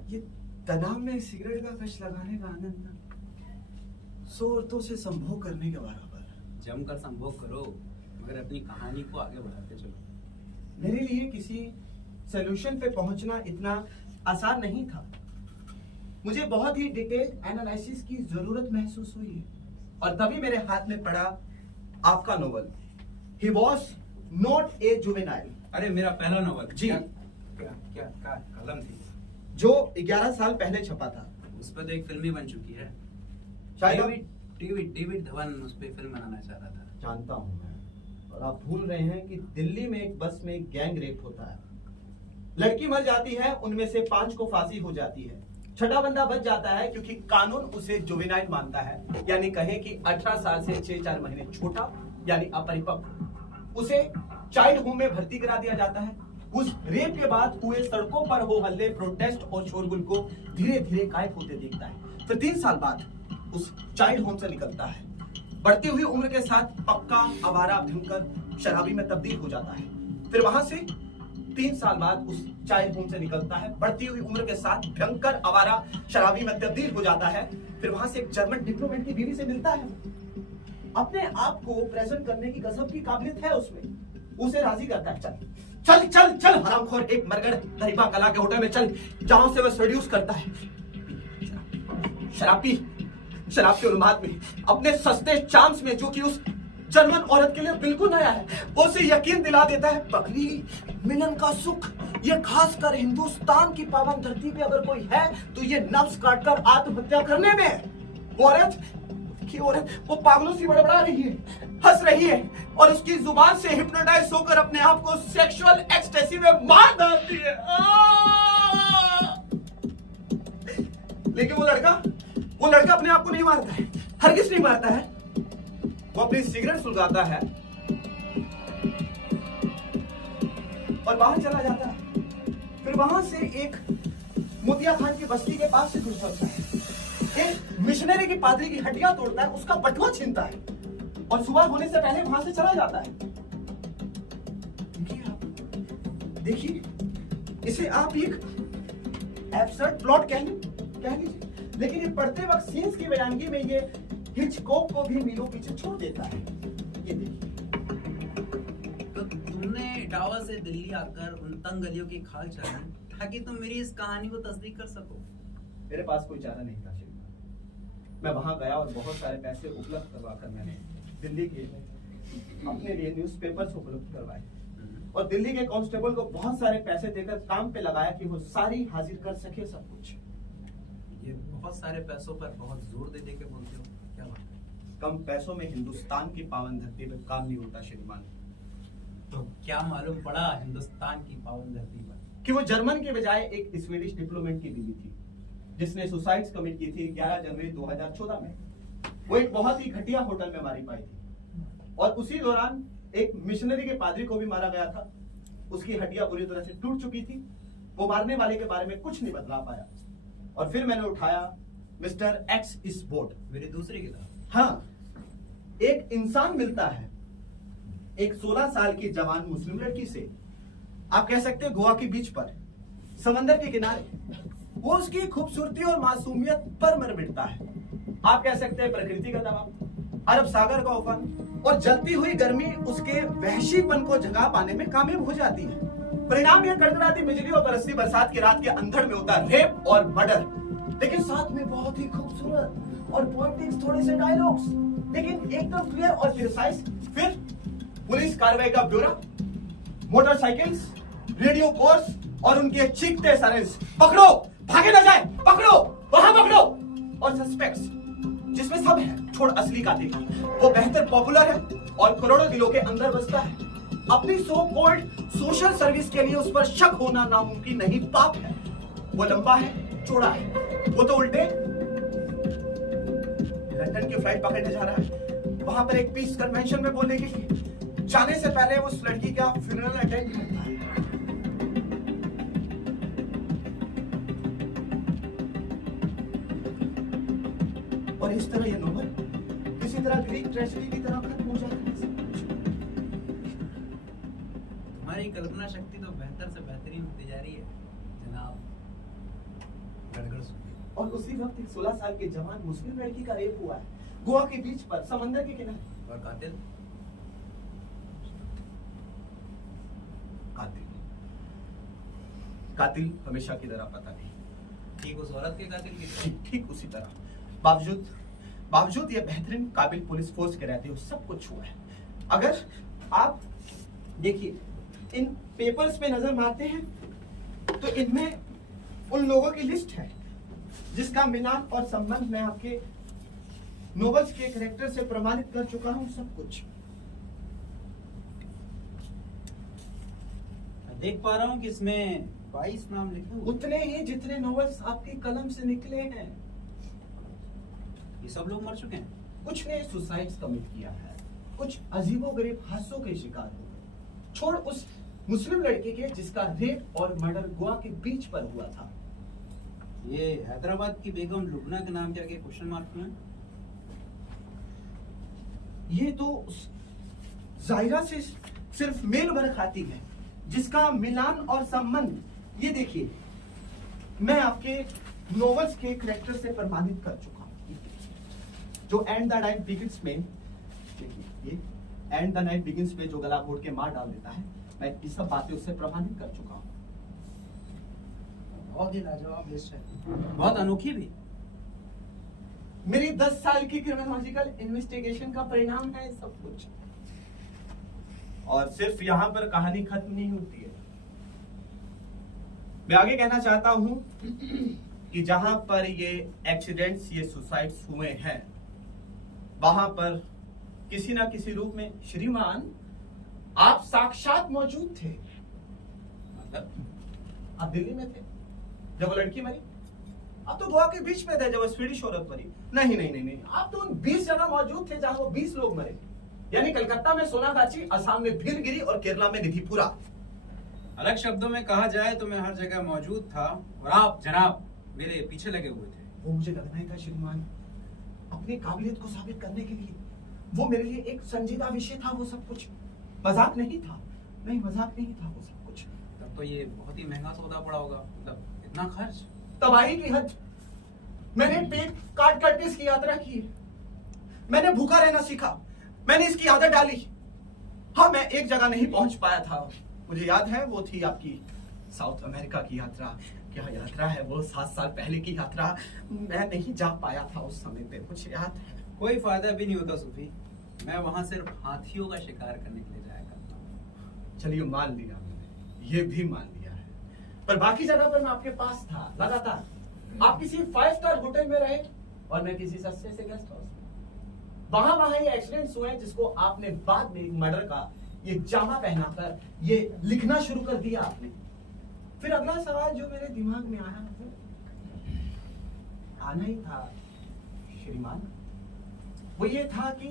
ये तनाव में सिगरेट का कश लगाने का आनंद ना 100 औरतों से संभोग करने के बराबर है। जमकर संभोग करो, मगर अपनी कहानी को आगे बढ़ाते चलो। मेरे लिए किसी सॉल्यूशन पे पहुंचना इतना आसान नहीं था। मुझे बहुत ही डिटेल एनालिसिस की जरूरत महसूस हुई है और तभी मेरे हाथ में पड़ा आपका novel he was not a juvenile. अरे मेरा पहला नॉवल। जी। क्या कलम थी जो 11 साल पहले छपा था। उस पर तो एक फिल्म ही बन चुकी है। शायद आप- डेविड धवन उस पर फिल्म बनाना चाह रहा था। जानता हूं मैं, और आप भूल रहे हैं कि दिल्ली में एक बस में एक गैंग रेप होता है। लड़की मर जाती है, उनमें से 5 को फांसी हो जाती है। 6ठा बंदा बच जाता है क्योंकि कानून उसे जुवेनाइल मानता है, यानी कहें कि 18 साल से 6-4 महीने छोटा यानी अपरिपक्व। उसे चाइल्ड होम में भर्ती करा दिया जाता है। उस रेप के बाद हुए सड़कों पर हो हल्ले, प्रोटेस्ट और शोरगुल को धीरे धीरे गायब होते देखता है। फिर 3 साल बाद उस चाइल्ड होम से निकलता है। बढ़ती हुई उम्र के साथ पक्का आवारा भयंकर शराबी में तब्दील हो जाता है। फिर वहां से 3 साल बाद उस चाइल्ड होम से निकलता है, बढ़ती हुई उम्र के साथ भयंकर आवारा शराबी में तब्दील हो जाता है। फिर वहां से एक जर्मन डिप्लोमेट की बीवी से मिलता है। अपने आप को प्रेजेंट करने की गजब की काबिलियत है उसमें। उसे राजी करता है, चल चल चल चल हरामखोर, एक मरगड़ दरिबा कला के होटल में चल, जहां से वह सेड्यूस करता है। शराब पी, शराब के उन्माद में अपने सस्ते चार्म्स में, जो कि उस जर्मन औरत के लिए बिल्कुल नया है, वो उसे यकीन दिला देता है पगली, मिलन का सुख ये खासकर हिंदुस्तान की पावन धरती पे अगर कोई है तो ये नफ्स काटकर आत्महत्या करने में है। वो औरत वो पागलों सी बड़बड़ा रही है, हंस रही है और उसकी जुबान से हिप्नोटाइज होकर अपने आप को सेक्सुअल एक्सटेसी में मार डालती है। लेकिन वो लड़का अपने आप को नहीं मारता है, हरगिज नहीं मारता है। वो अपनी सिगरेट सुलगाता है और बाहर चला जाता है। फिर वहां से एक मोतिया खान की बस्ती के पास से गुजरता है, एक मिशनरी की पादरी की हड्डियां तोड़ता है, उसका बटुआ छीनता है और सुबह होने से पहले वहां से चला जाता है। देखिए, इसे आप एक एब्सर्ड प्लॉट कह लीजिए, लेकिन ये पढ़ते वक्त सीन्स की बयानगी में ये हिचकॉक को भी मीलों पीछे छोड़ देता है। ये देखिए, तो तुमने इटावा से दिल्ली आकर उन तंग गलियों की खाल चढ़ाई ताकि तुम मेरी इस कहानी को तस्दीक कर सको। मेरे पास कोई चारा नहीं था श्रीमान। मैं वहां गया और बहुत सारे पैसे उपलब्ध करवाकर मैंने दिल्ली के अपने लिए न्यूज़पेपर्स उपलब्ध करवाए और दिल्ली के कांस्टेबल को बहुत सारे पैसे देकर काम पे लगाया कि वो सारी हाजिर कर सके सब कुछ। ये बहुत सारे पैसों पर बहुत जोर दे के बोलते हो, क्या बात है? कम पैसों में हिंदुस्तान की पावन धरती पे काम नहीं होता श्रीमान। तो क्या मालूम पड़ा हिंदुस्तान की पावन धरती पर कि वो जर्मन के बजाय एक स्वीडिश डिप्लोमेट की बीवी थी, जिसने सुसाइड कमिट की थी 11 जनवरी 2014 में। वो एक बहुत ही घटिया होटल में मारी पाई थी और उसी दौरान एक मिशनरी के पादरी को भी मारा गया था। उसकी हड्डियां बुरी तरह से टूट चुकी थी। वो मारने वाले के बारे में कुछ नहीं बतला पाया और फिर मैंने उठाया मिस्टर एक्स इस बोट। मेरी दूसरी किताब। हाँ, एक इंसान मिलता है एक 16 साल की जवान मुस्लिम लड़की से, आप कह सकते हैं गोवा के बीच पर, समंदर के किनारे। वो उसकी खूबसूरती और मासूमियत पर मर मिटता है। आप कह सकते हैं प्रकृति का दबाव, अरब सागर का उफान और जलती हुई गर्मी उसके वहशीपन को जगा पाने में कामयाब हो जाती है। परिणाम यह कड़कड़ाती बिजली और बरसती बरसात की रात के अंधड़ में होता रेप और मर्डर, लेकिन साथ में बहुत ही खूबसूरत और पॉलिटिक्स थोड़े से डायलॉग्स, लेकिन एकदम क्लियर और प्रिसाइज। फिर पुलिस कार्रवाई का ब्यौरा, मोटरसाइकिल्स, रेडियो कोर्स और उनके चीखते सायरेंस, पकड़ो, भागे ना जाए, पकड़ो, वहां पकड़ो, और सस्पेक्ट्स जिसमें सब है छोड़ असली कातिल। वो बेहतर पॉपुलर है और करोड़ों दिलों के अंदर बसता है। अपनी सो कॉल्ड सोशल सर्विस के लिए उस पर शक होना नामुमकिन नहीं, पाप है। वो लंबा है, चौड़ा है, वो तो उल्टे लंदन की फ्लाइट पकड़ने जा रहा है। वहां पर एक पीस कन्वेंशन में बोलने के लिए जाने से पहले उस लड़की का फ्यूनरल अटेंड करता है। और इस तरह ये नोवेल किसी तरह ग्रीक ट्रेजेडी की तरह खत्म हो जाता है। तुम्हारी कल्पना शक्ति तो बेहतर से बेहतरीन होती जा रही है जनाब गड़गड़ सुनी। और उसी वक्त एक 16 साल के जवान मुस्लिम लड़की का रेप हुआ है गोवा के बीच पर, समंदर के किनारे। और कातिल कातिल कातिल हमेशा की तरह पता नहीं, ठीक उस औरत के कातिल की तरह। ठीक उसी तरह। बावजूद ये बेहतरीन काबिल पुलिस फोर्स के रहते हुए सब कुछ हुआ है। अगर आप देखिए इन पेपर्स पे नजर मारते हैं तो इनमें उन लोगों की लिस्ट है जिसका मिलान और संबंध मैं आपके नोवेल्स के कैरेक्टर से प्रमाणित कर चुका हूं, सब कुछ। मैं देख पा रहा हूँ कि इसमें 22 नाम लिखे हुए। उतने ही जितने नोवेल्स आपकी कलम से निकले हैं। ये सब लोग मर चुके हैं। कुछ ने सुसाइड कमिट किया है, कुछ अजीबोगरीब हादसों के शिकार हो गए, छोड़ उस मुस्लिम लड़के के जिसका रेप और मर्डर गोवा के बीच पर हुआ था। ये हैदराबाद की बेगम लुबना के नाम के आगे क्वेश्चन मार्क क्यों है? ये तो उस जायरा से सिर्फ मेल भर खाती है जिसका मिलान और संबंध ये देखिए मैं आपके नोवेल्स के कैरेक्टर से प्रमाणित कर चुका हूं। जो एंड द नाइट बिगिंस में देखिए ये एंड द नाइट बिगिंस पे जो गला घोट के मार डाल देता है, मैं ये सब बातें उससे प्रमाणित कर चुका हूं। बहुत ही लाजवाब लिस्ट है, बहुत अनोखी भी। मेरी 10 साल की क्रिमिनोलॉजिकल इन्वेस्टिगेशन का परिणाम है सब कुछ। और सिर्फ यहां पर कहानी खत्म नहीं होती है। मैं आगे कहना चाहता हूं कि जहां पर ये एक्सीडेंट्स, ये सुसाइड्स हुए हैं, वहां पर किसी ना किसी रूप में श्रीमान आप साक्षात मौजूद थे। मतलब आप दिल्ली में थे जब वो लड़की मरी। आप तो गोवा के बीच में थे जब वो स्वीडिश औरत मरी। नहीं, आप तो उन 20 जगह मौजूद थे जहां वो 20 लोग मरे। यानी कलकत्ता में सोनागाची, असम में भीलगिरी और केरला में निधिपुरा। अलग शब्दों में कहा जाए तो मैं हर जगह मौजूद था और आप जनाब मेरे पीछे लगे हुए थे। वो मुझे लगना ही था श्रीमान, अपनी काबिलियत को साबित करने के लिए। वो मेरे लिए एक संजीदा विषय था, वो सब कुछ मजाक नहीं था। नहीं, मजाक नहीं था वो सब कुछ। तब तो ये बहुत ही महंगा सौदा पड़ा होगा, मतलब इतना खर्च। तबाही की हद। मैंने पेट काट काट के इसकी यात्रा की। मैंने भूखा रहना सीखा, मैंने इसकी आदत डाली। हाँ, मैं एक जगह नहीं पहुंच पाया था, मुझे याद है, वो थी आपकी साउथ अमेरिका की यात्रा। क्या यात्रा है वो, 7 साल पहले की यात्रा। मैं नहीं जा पाया था उस समय पे, मुझे याद है। कोई फायदा भी नहीं होता सूफी, मैं वहां सिर्फ हाथियों का शिकार करने के लिए जाया करता हूँ। चलिए मान लिया मैंने, ये भी मान लिया है, पर बाकी जगह पर मैं आपके पास था लगातार। आप किसी 5 स्टार होटल में रहे और मैं किसी सस्ते से गेस्ट हाउस में। वहां ये एक्सीडेंट्स हुए जिसको आपने बाद में मर्डर का ये जामा पहनाकर ये लिखना शुरू कर दिया आपने। फिर अगला सवाल जो मेरे दिमाग में आया वो आना ही था श्रीमान, वो ये था कि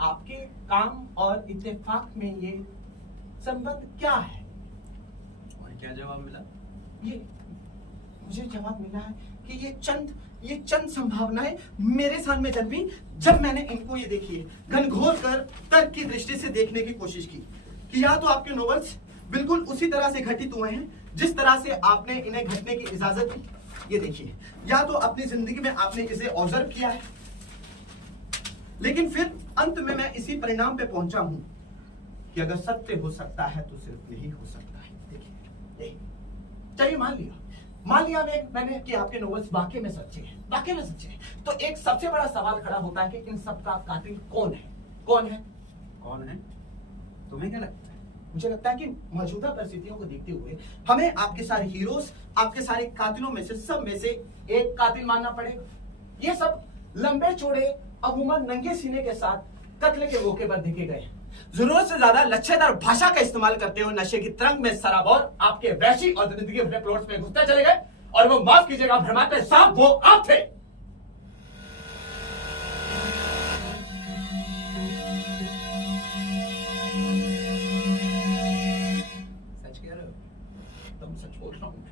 आपके काम और इत्तेफाक में ये संबंध क्या है। और क्या जवाब मिला? ये मुझे जवाब मिला है कि ये चंद संभावनाएं मेरे सामने जन्मी जब मैंने इनको ये देखिए घनघोर कर तर्क की दृष्टि से देखने की कोशिश की कि या तो आपके नोवेल्स बिल्कुल उसी तरह से घटित हुए हैं जिस तरह से आपने इन्हें घटने की इजाजत दी। ये देखिए, या तो अपनी जिंदगी में आपने इसे ऑब्जर्व किया है, लेकिन फिर अंत में मैं इसी परिणाम पे पहुंचा हूं कि अगर सत्य हो सकता है तो सिर्फ यही हो सकता है। देखिए यही। चलिए मान लिया मैंने कि आपके नोवेल्स वाकई में सच्चे हैं, तो एक सबसे बड़ा सवाल खड़ा होता है कि इन सब का कातिल कौन है? कौन है? तुम्हें क्या लगता है? मुझे लगता है कि मौजूदा परिस्थितियों को देखते हुए हमें आपके सारे हीरोज, आपके सारे कातिलों में से सब में से एक कातिल मानना पड़ेगा। ये सब लंबे चौड़े अमूमन नंगे सीने के साथ कत्ल के मौके पर देखे गए हैं। जरूरत से ज्यादा लच्छेदार भाषा का इस्तेमाल करते हुए नशे की तरंग में सराबोर आपके वैशी और जिंदगी भरे प्लॉट्स में घुसते चले गए और वो माफ कीजिएगा भ्रमाते सांप वो आप थे। सच कह रहे हो? तुम सच बोल रहा हूँ,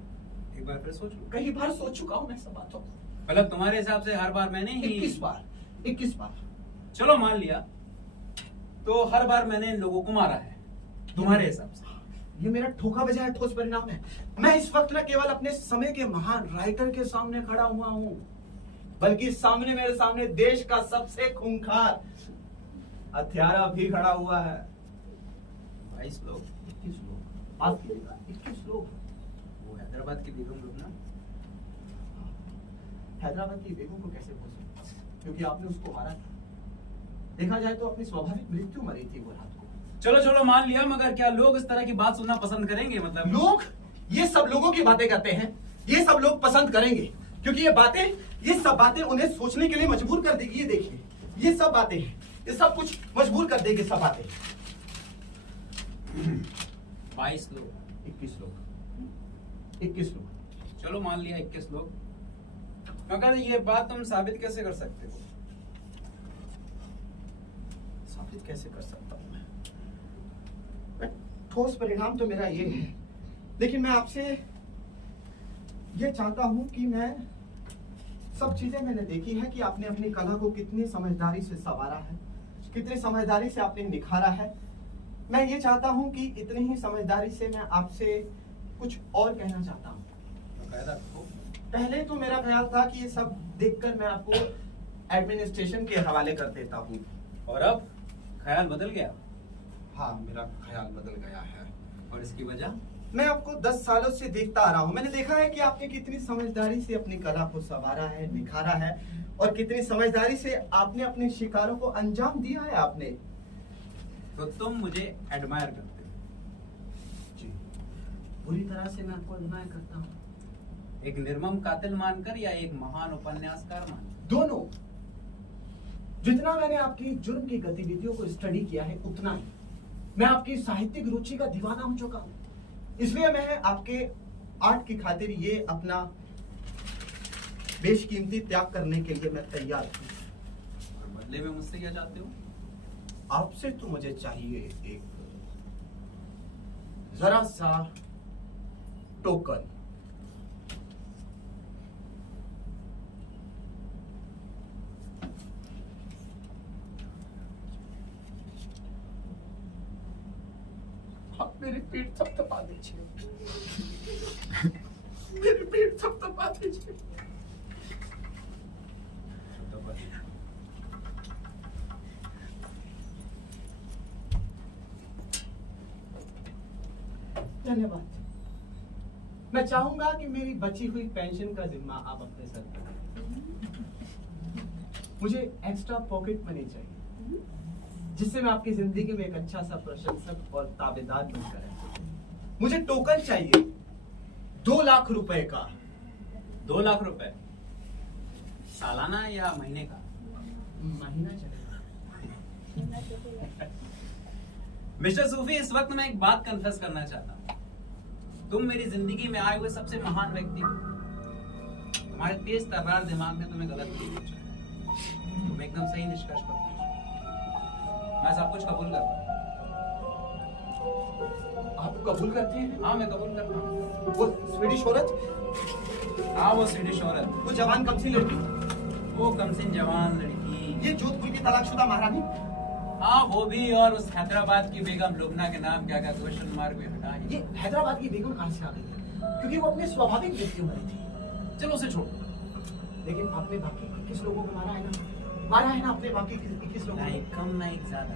एक बार फिर सोचो। कई बार सोच चुका हूं मैं सब बातों को। मतलब तुम्हारे हिसाब से हर बार मैंने ही 21 बार। चलो मान लिया, तो हर बार मैंने इन लोगों को मारा है तुम्हारे हिसाब से। ये मेरा ठोका बजाय ठोस परिणाम है। मैं इस वक्त न केवल अपने समय के महान राइटर के सामने खड़ा हुआ हूं, बल्कि मेरे सामने देश का सबसे खूंखार हत्यारा भी खड़ा हुआ है। 22 लोग, 21 लोग, आप 21 लोग। वो हैदराबाद की बेगम लोग ना। हैदराबाद की बेगम को कैसे भूल सकते? क्योंकि आपने उसको मारा था। देखा जाए तो अपनी स्वाभाविक मृत्यु मरी थी वो रात को। चलो मान लिया, मगर क्या लोग इस तरह की बात सुनना पसंद करेंगे? मतलब लोग, ये सब लोगों की बातें करते हैं, ये सब लोग पसंद करेंगे, क्योंकि ये सब बातें उन्हें सोचने के लिए मजबूर कर देगी। ये देखिए, ये सब बातें हैं, ये सब कुछ मजबूर कर देगी सब बातें। 22 लोग, 21 लोग, 21 लोग। चलो मान लिया 21 लोग, मगर ये बात तुम साबित कैसे कर सकते हो? साबित कैसे कर सकता हूं मैं? ठोस परिणाम तो मेरा ये है, लेकिन मैं आपसे ये चाहता हूं कि मैं सब चीजें मैंने देखी है कि आपने अपनी कला को कितनी समझदारी से संवारा है, कितनी समझदारी से आपने निखारा है। मैं ये चाहता हूं कि इतनी ही समझदारी से मैं आपसे कुछ और कहना चाहता हूं। पहले तो मेरा ख्याल था कि ये सब देखकर मैं आपको एडमिनिस्ट्रेशन के हवाले कर देता हूं, और अब ख्याल बदल गया? हाँ, मेरा ख्याल बदल गया है। और इसकी वजह? मैं आपको 10 सालों से देखता आ रहा हूँ। मैंने देखा है कि आपने कितनी समझदारी से अपनी कला को संवारा है, निखारा है, और कितनी समझदारी से आपने अपने शिकारों को अंजाम दिया है आपने। तो तुम मुझे एडमायर करते हो? जी, पूरी तरह से मैं आपको एडमायर करता हूँ। एक निर्मम कातिल मानकर या एक महान उपन्यासकार मानकर? दोनों। जितना मैंने आपकी जुर्म की गतिविधियों को स्टडी किया है, उतना ही मैं आपकी साहित्यिक रुचि का दीवाना हो चुका हूँ। इसलिए मैं आपके आर्ट की खातिर ये अपना बेशकीमती त्याग करने के लिए मैं तैयार हूँ। और बदले में मुझसे क्या चाहते हो? आपसे तो मुझे चाहिए एक जरा सा टोकन। आप मेरी पीठ थपथपा दीजिए, मेरी पीठ थपथपा दीजिए। धन्यवाद। मैं चाहूंगा कि मेरी बची हुई पेंशन का जिम्मा आप अपने सर पर लें। मुझे एक्स्ट्रा पॉकेट मनी चाहिए, जिससे मैं आपकी जिंदगी में एक अच्छा सा प्रशंसक और ताबेदार बनकर रहूं। मुझे टोकन चाहिए 2 लाख रुपए का। 2 लाख रुपए सालाना या महीने का? महीना चाहिए। मिस्टर सूफी, इस वक्त मैं एक बात कन्फेस करना चाहता हूँ। तुम मेरी जिंदगी में आए हुए सबसे महान व्यक्ति हो। तुम्हारे तेज तर्रार दिमाग ने तुम्हें गलत नहीं सोचा। तुम एकदम सही निष्कर्ष पर पहुंचे। मैं सब कुछ कबूल करता हूँ। आप कबूल करते हैं? हाँ, मैं कबूल करता हूँ। वो स्वीडिश औरत, हाँ वो स्वीडिश औरत, वो जवान कमसिन लड़की, वो कमसिन जवान लड़की, ये जोधपुर की तलाकशुदा महारानी, हाँ वो भी, और उस हैदराबाद की बेगम लुबना के नाम क्या क्या क्वेश्चन मार्क भी हटा। ये हैदराबाद की बेगम कहाँ से आ गई? क्योंकि वो अपने स्वाभाविक मृत्यु मरी थी। चलो उसे छोड़ो। लेकिन आपने बाकी 21 लोगों को मारा है ना? मारा है ना आपने बाकी 21 लोगों नहीं को? कम नहीं ज्यादा।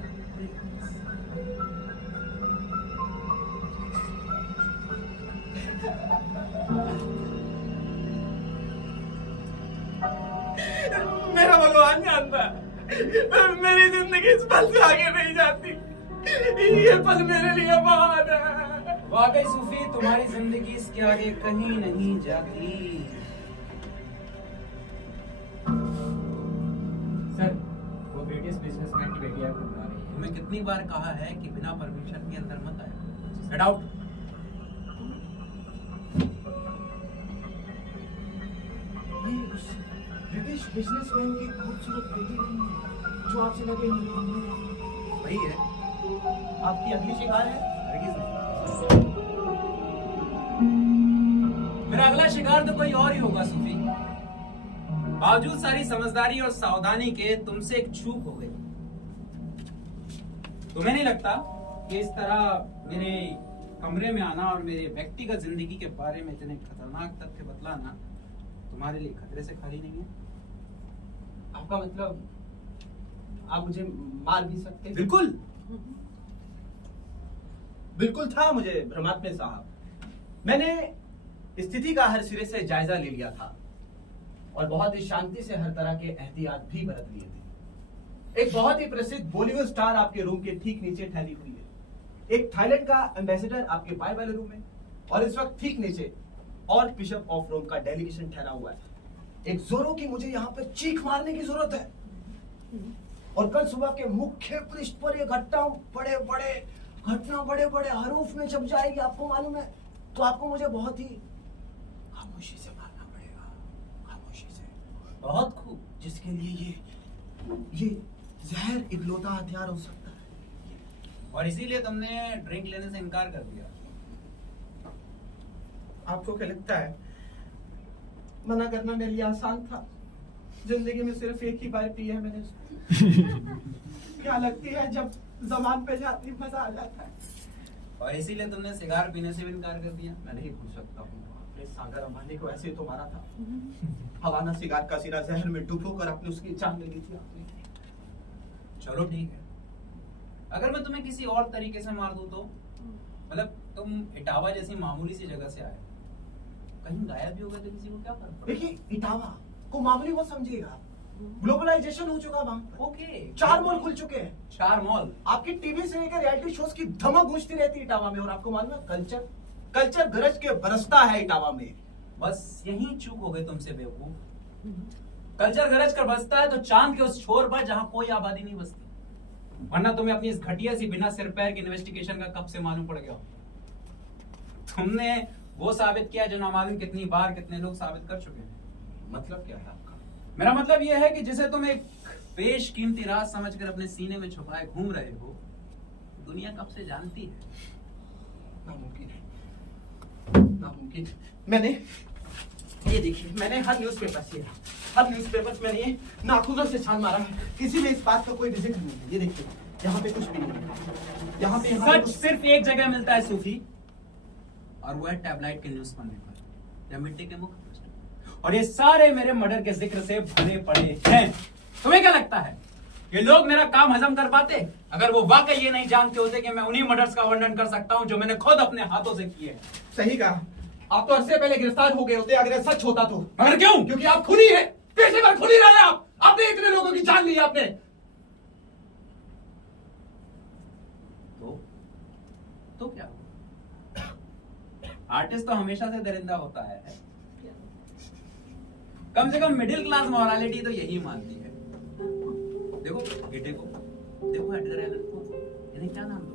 मेरा भगवान जानता है, मेरी जिंदगी इस पल से आगे नहीं जाती। ये पल मेरे लिए महान है। वाकई सूफी, तुम्हारी जिंदगी इसके आगे कहीं नहीं जाती। सर, वो ब्रिटिश बिजनेसमैन की बेटी आपको बुला रही है। तुम्हें कितनी बार कहा है कि बिना परमिशन के अंदर मत आए। Get out. ये उस ब्रिटिश बिजनेसमैन की खूबसूरत बेटी नहीं है जो आपसे लगे हुए हैं। वही है। आपकी अगली शिकार है? हरगिज़ नहीं। मेरा अगला शिकार तो कोई और ही होगा सूफी। बावजूद सारी समझदारी और सावधानी के तुमसे एक चूक हो गई। तुम्हें नहीं लगता कि इस तरह मेरे कमरे में आना और मेरे व्यक्तिगत जिंदगी के बारे में इतने खतरनाक तथ्य बतलाना तुम्हारे लिए खतरे से खाली नहीं है? आपका मतलब आप मुझे मार भी सकते हैं? बिल्कुल। बिल्कुल था मुझे परमात्मा साहब। मैंने स्थिति का हर सिरे से जायजा ले लिया था और बहुत ही शांति से हर तरह के एहतियात भी बरत लिए थे। एक बहुत ही प्रसिद्ध बॉलीवुड स्टार आपके रूम के ठीक नीचे ठहरी हुई है। एक थाईलैंड का एम्बेसडर आपके बाएं वाले रूम में, और इस वक्त ठीक नीचे और बिशप ऑफ रोम का डेलीगेशन ठहरा हुआ है। एक जोरों की मुझे यहाँ पे चीख मारने की जरूरत है। और कल सुबह के मुख्य पृष्ठ पर ये घटना बड़े बड़े हरूफ में छप जाएगी, आपको मालूम है। तो आपको मुझे बहुत ही खामोशी से मारना पड़ेगा, खामोशी से। बहुत खूब। जिसके लिए ये जहर इकलौता हथियार हो सकता है। और इसीलिए तुमने ड्रिंक लेने से इनकार कर दिया। आपको क्या लगता है मना करना मेरे लिए आसान था? जिंदगी में सिर्फ एक ही बार पी है मैंने उसको। क्या लगती है जब जबान पे जाती मजा आ जाता है। और इसीलिए तुमने सिगार पीने से भी इनकार कर दिया। मैं नहीं भूल सकता हूँ आपने सागर अंबानी को ऐसे ही तो मारा था। हवाना सिगार का सिरा जहर में डुबो कर आपने उसकी जान ले ली थी आपने। चलो ठीक है, अगर मैं तुम्हें किसी और तरीके से मार दूं तो? मतलब तुम इटावा जैसी मामूली सी जगह से आए, कहीं गायब भी हो गए तो किसी को क्या फर्क पड़ेगा? देखिए इटावा को मामूली मत समझिएगा। ग्लोबलाइजेशन हो चुका वहाँ पर। ओके, 4 मॉल खुल चुके हैं। 4 मॉल। आपकी टीवी से लेकर रियलिटी शोज की धमक गूंजती रहती है इटावा में। और आपको मालूम है कल्चर गरज के बरसता है इटावा में। बस यही चूक हो गई तुमसे बेवकूफ। कल्चर गरज कर बसता है तो चांद के उस छोर पर जहां कोई आबादी नहीं बसती, वरना तुम्हें अपनी इस घटिया सी बिना सिर पैर की इन्वेस्टिगेशन का कब से मालूम पड़ गया। तुमने वो साबित किया जो ना मालूम कितनी बार कितने लोग साबित कर चुके हैं। मतलब क्या है आपका? मेरा मतलब यह है कि जिसे तुम एक बेशकीमती राज समझकर अपने सीने में छुपाए घूम रहे हो, दुनिया कब से जानती है। नामुमकिन है, नामुमकिन। मैंने ये देखिए, मैंने हर न्यूज़पेपर मैंने ये नाखूनों से छान मारा है। किसी में इस बात का कोई भी जिक्र नहीं है। ये देखिए, यहाँ पे कुछ भी नहीं है। यहाँ पे सच सिर्फ एक जगह मिलता है सूफी, और वो है टैबलाइट के न्यूज़ पढ़ने पर या मिट्टी के मुख। और ये सारे मेरे मर्डर के जिक्र से भरे पड़े हैं। तुम्हें क्या लगता है ये लोग मेरा काम हजम कर पाते अगर वो वाकई ये नहीं जानते होते कि मैं उन्हीं मर्डर्स का वर्णन कर सकता हूं जो मैंने खुद अपने हाथों से किए हैं? सही कहा। आप तो अरसे पहले गिरफ्तार हो गए होते अगर ऐसा सच होता तो। मगर क्यों? क्योंकि आप खुली है, पेशेवर खुली रहे। आपने इतने लोगों की जान ली आपने। तो क्या आर्टिस्ट तो हमेशा से दरिंदा होता है। कम से कम मिडिल क्लास मॉरलिटी तो यही मानती है। देखो गिटे को, देखो एडगर एलन को, इन्हें क्या नाम दो?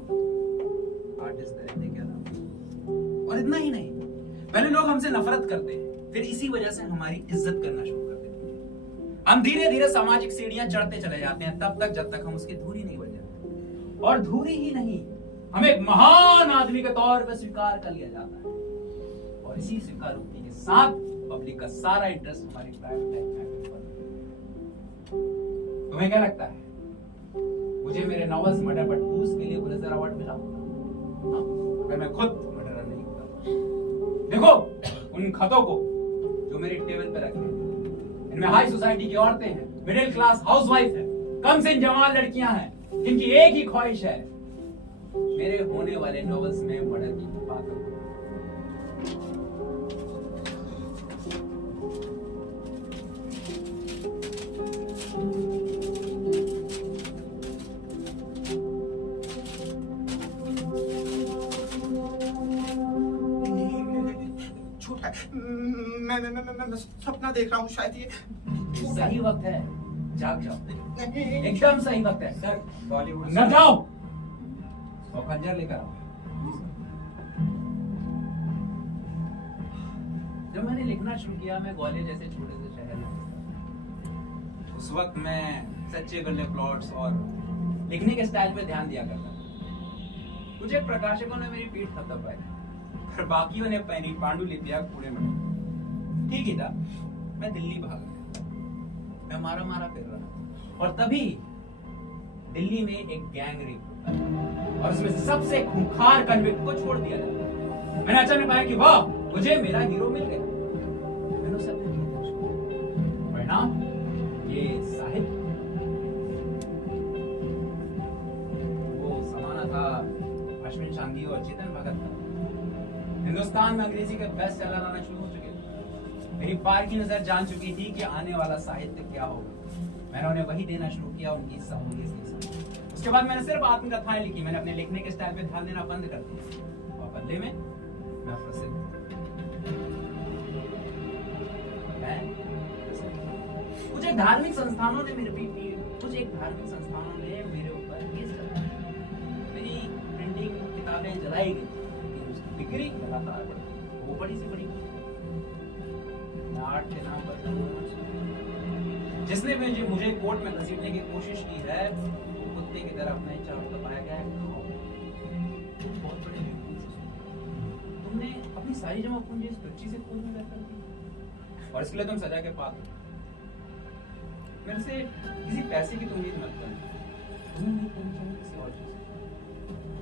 आर्टिस्ट दरिंदे क्या नाम? और इतना ही नहीं, पहले लोग हमसे नफरत करते हैं, फिर इसी वजह से हमारी इज्जत करना शुरू कर देते हैं। हम धीरे धीरे सामाजिक सीढ़ियां चढ़ते चले जाते हैं तब तक जब तक हम उसकी धूरी नहीं बन जाते। और धूरी ही नहीं, हमें एक महान आदमी के तौर पर स्वीकार कर लिया जाता है। और इसी स्वीकारोक्ति के साथ पब्लिक का सारा इंटरेस्ट हमारी प्राइवेट लाइफ में है। तुम्हें क्या लगता है मुझे मेरे नॉवेल्स मर्डर बट पूस के लिए पुलित्जर अवार्ड मिला अगर मैं खुद मर्डरर नहीं होता? देखो उन खतों को जो मेरे टेबल पे रखे हैं, इनमें हाई सोसाइटी की औरतें हैं, मिडिल क्लास हाउसवाइफ है, कम से जवान लड़कियां हैं, जिनकी एक ही ख्वाहिश है मेरे होने वाले नॉवेल्स में मर्डर की बात हो। मैं सपना देख रहा हूँ शायद। ये सही वक्त है, जाग जाओ। एकदम सही वक्त है। सर बॉलीवुड न जाओ और खंजर लेकर आओ। जब मैंने लिखना शुरू किया, मैं ग्वालियर जैसे छोटे से शहर में, उस वक्त मैं सच्चे गले प्लॉट्स और लिखने के स्टाइल पे ध्यान दिया करता था। कुछ एक प्रकाशकों ने मेरी पीठ थपथपाई, पर बाकियों ने पहनी पांडुलिपियां कूड़े में। ठीक ही था, मैं दिल्ली भाग गया। मैं मारा मारा फिर रहा था। और तभी दिल्ली में एक गैंग रेप होता है और उसमें सबसे खूंखार कन्विक्ट को छोड़ दिया जाता है। मैंने अचानक पाया कि वाह, मुझे मेरा हीरो मिल गया। मैंने उसे अपने लिए दर्ज किया। परिणाम ये साहित्य। वो जमाना था अश्विन शांति और चेतन भगत का। हिंदुस्तान में अंग्रेजी के बेस्ट सेलर आना शुरू हो चुके थे। मेरी पार की नजर जान चुकी थी कि आने वाला साहित्य क्या होगा। मैंने उन्हें वही देना शुरू किया, उनकी सहूलियत के साथ। उसके बाद मैंने सिर्फ आत्मकथाएं लिखी। मैंने अपने लिखने के स्टाइल पे ध्यान देना बंद कर दिया और बदले में मैं प्रसिद्ध। कुछ एक धार्मिक संस्थानों ने मेरे ऊपर केस चलाया। मेरी प्रिंटिंग किताबें जलाई गई, लेकिन उसकी बिक्री लगातार बढ़ी। वो बड़ी सी बड़ी आर्ट के नाम पर जिसने मुझे कोर्ट में घसीटने की कोशिश की है, वो कुत्ते की तरह अपने चारों दबाया गया है। बहुत बड़े तुमने अपनी सारी जमा पूंजी इस बच्ची से कोर्ट में कर दी और इसके लिए तुम सजा के पात्र। मेरे से किसी पैसे की तो उम्मीद मत करना। तुम्हें नहीं करनी चाहिए किसी और चीज।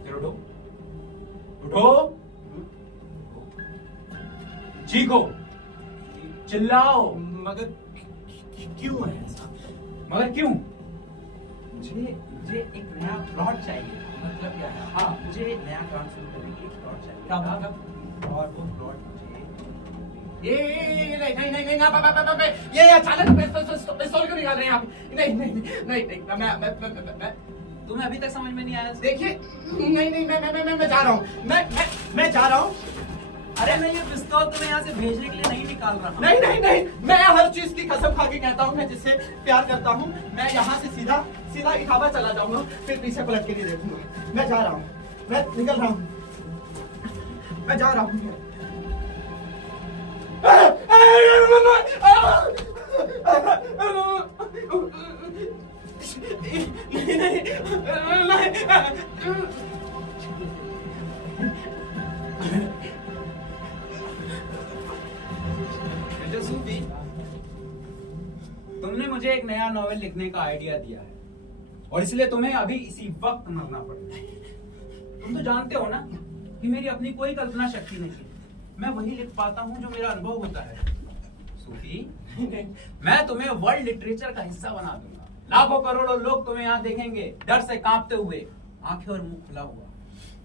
चलो उठो, चीखो, चिल्लाओ। मगर क्यों है ऐसा? मगर क्यों? मुझे एक नया प्लॉट चाहिए। मतलब क्या है? हाँ, मुझे नया काम शुरू करने के लिए एक प्लॉट चाहिए। क्या मतलब? और वो प्लॉट मुझे ये अचानक पिस्तौल क्यों निकाल रहे हैं आप? नहीं, मैं तुम्हें अभी तक समझ में नहीं आया? देखिए, नहीं, मैं जा रहा हूँ। मैं जा रहा हूँ। अरे मैं ये पिस्तौल तुम्हें यहाँ से भेजने के लिए नहीं निकाल रहा हूँ। नहीं, मैं हर चीज की कसम खा के कहता हूँ, मैं जिससे प्यार करता हूँ, मैं यहाँ से सीधा इलाहाबाद चला जाऊंगा, फिर पीछे पलट के नहीं देखूंगा। मैं जा रहा हूँ, मैं निकल रहा हूँ, मैं जा रहा हूँ। सूफी, तुमने मुझे एक नया नॉवेल लिखने का आइडिया दिया है और इसलिए तुम्हें अभी इसी वक्त मरना पड़ेगा। तुम तो जानते हो ना कि मेरी अपनी कोई कल्पना शक्ति नहीं है। मैं वही लिख पाता हूँ जो मेरा अनुभव होता है। सूफी, मैं तुम्हें वर्ल्ड लिटरेचर का हिस्सा बना दूंगा। लाखों करोड़ों लोग तुम्हें यहाँ देखेंगे, डर से कांपते हुए, आंखें और मुंह खुला हुआ,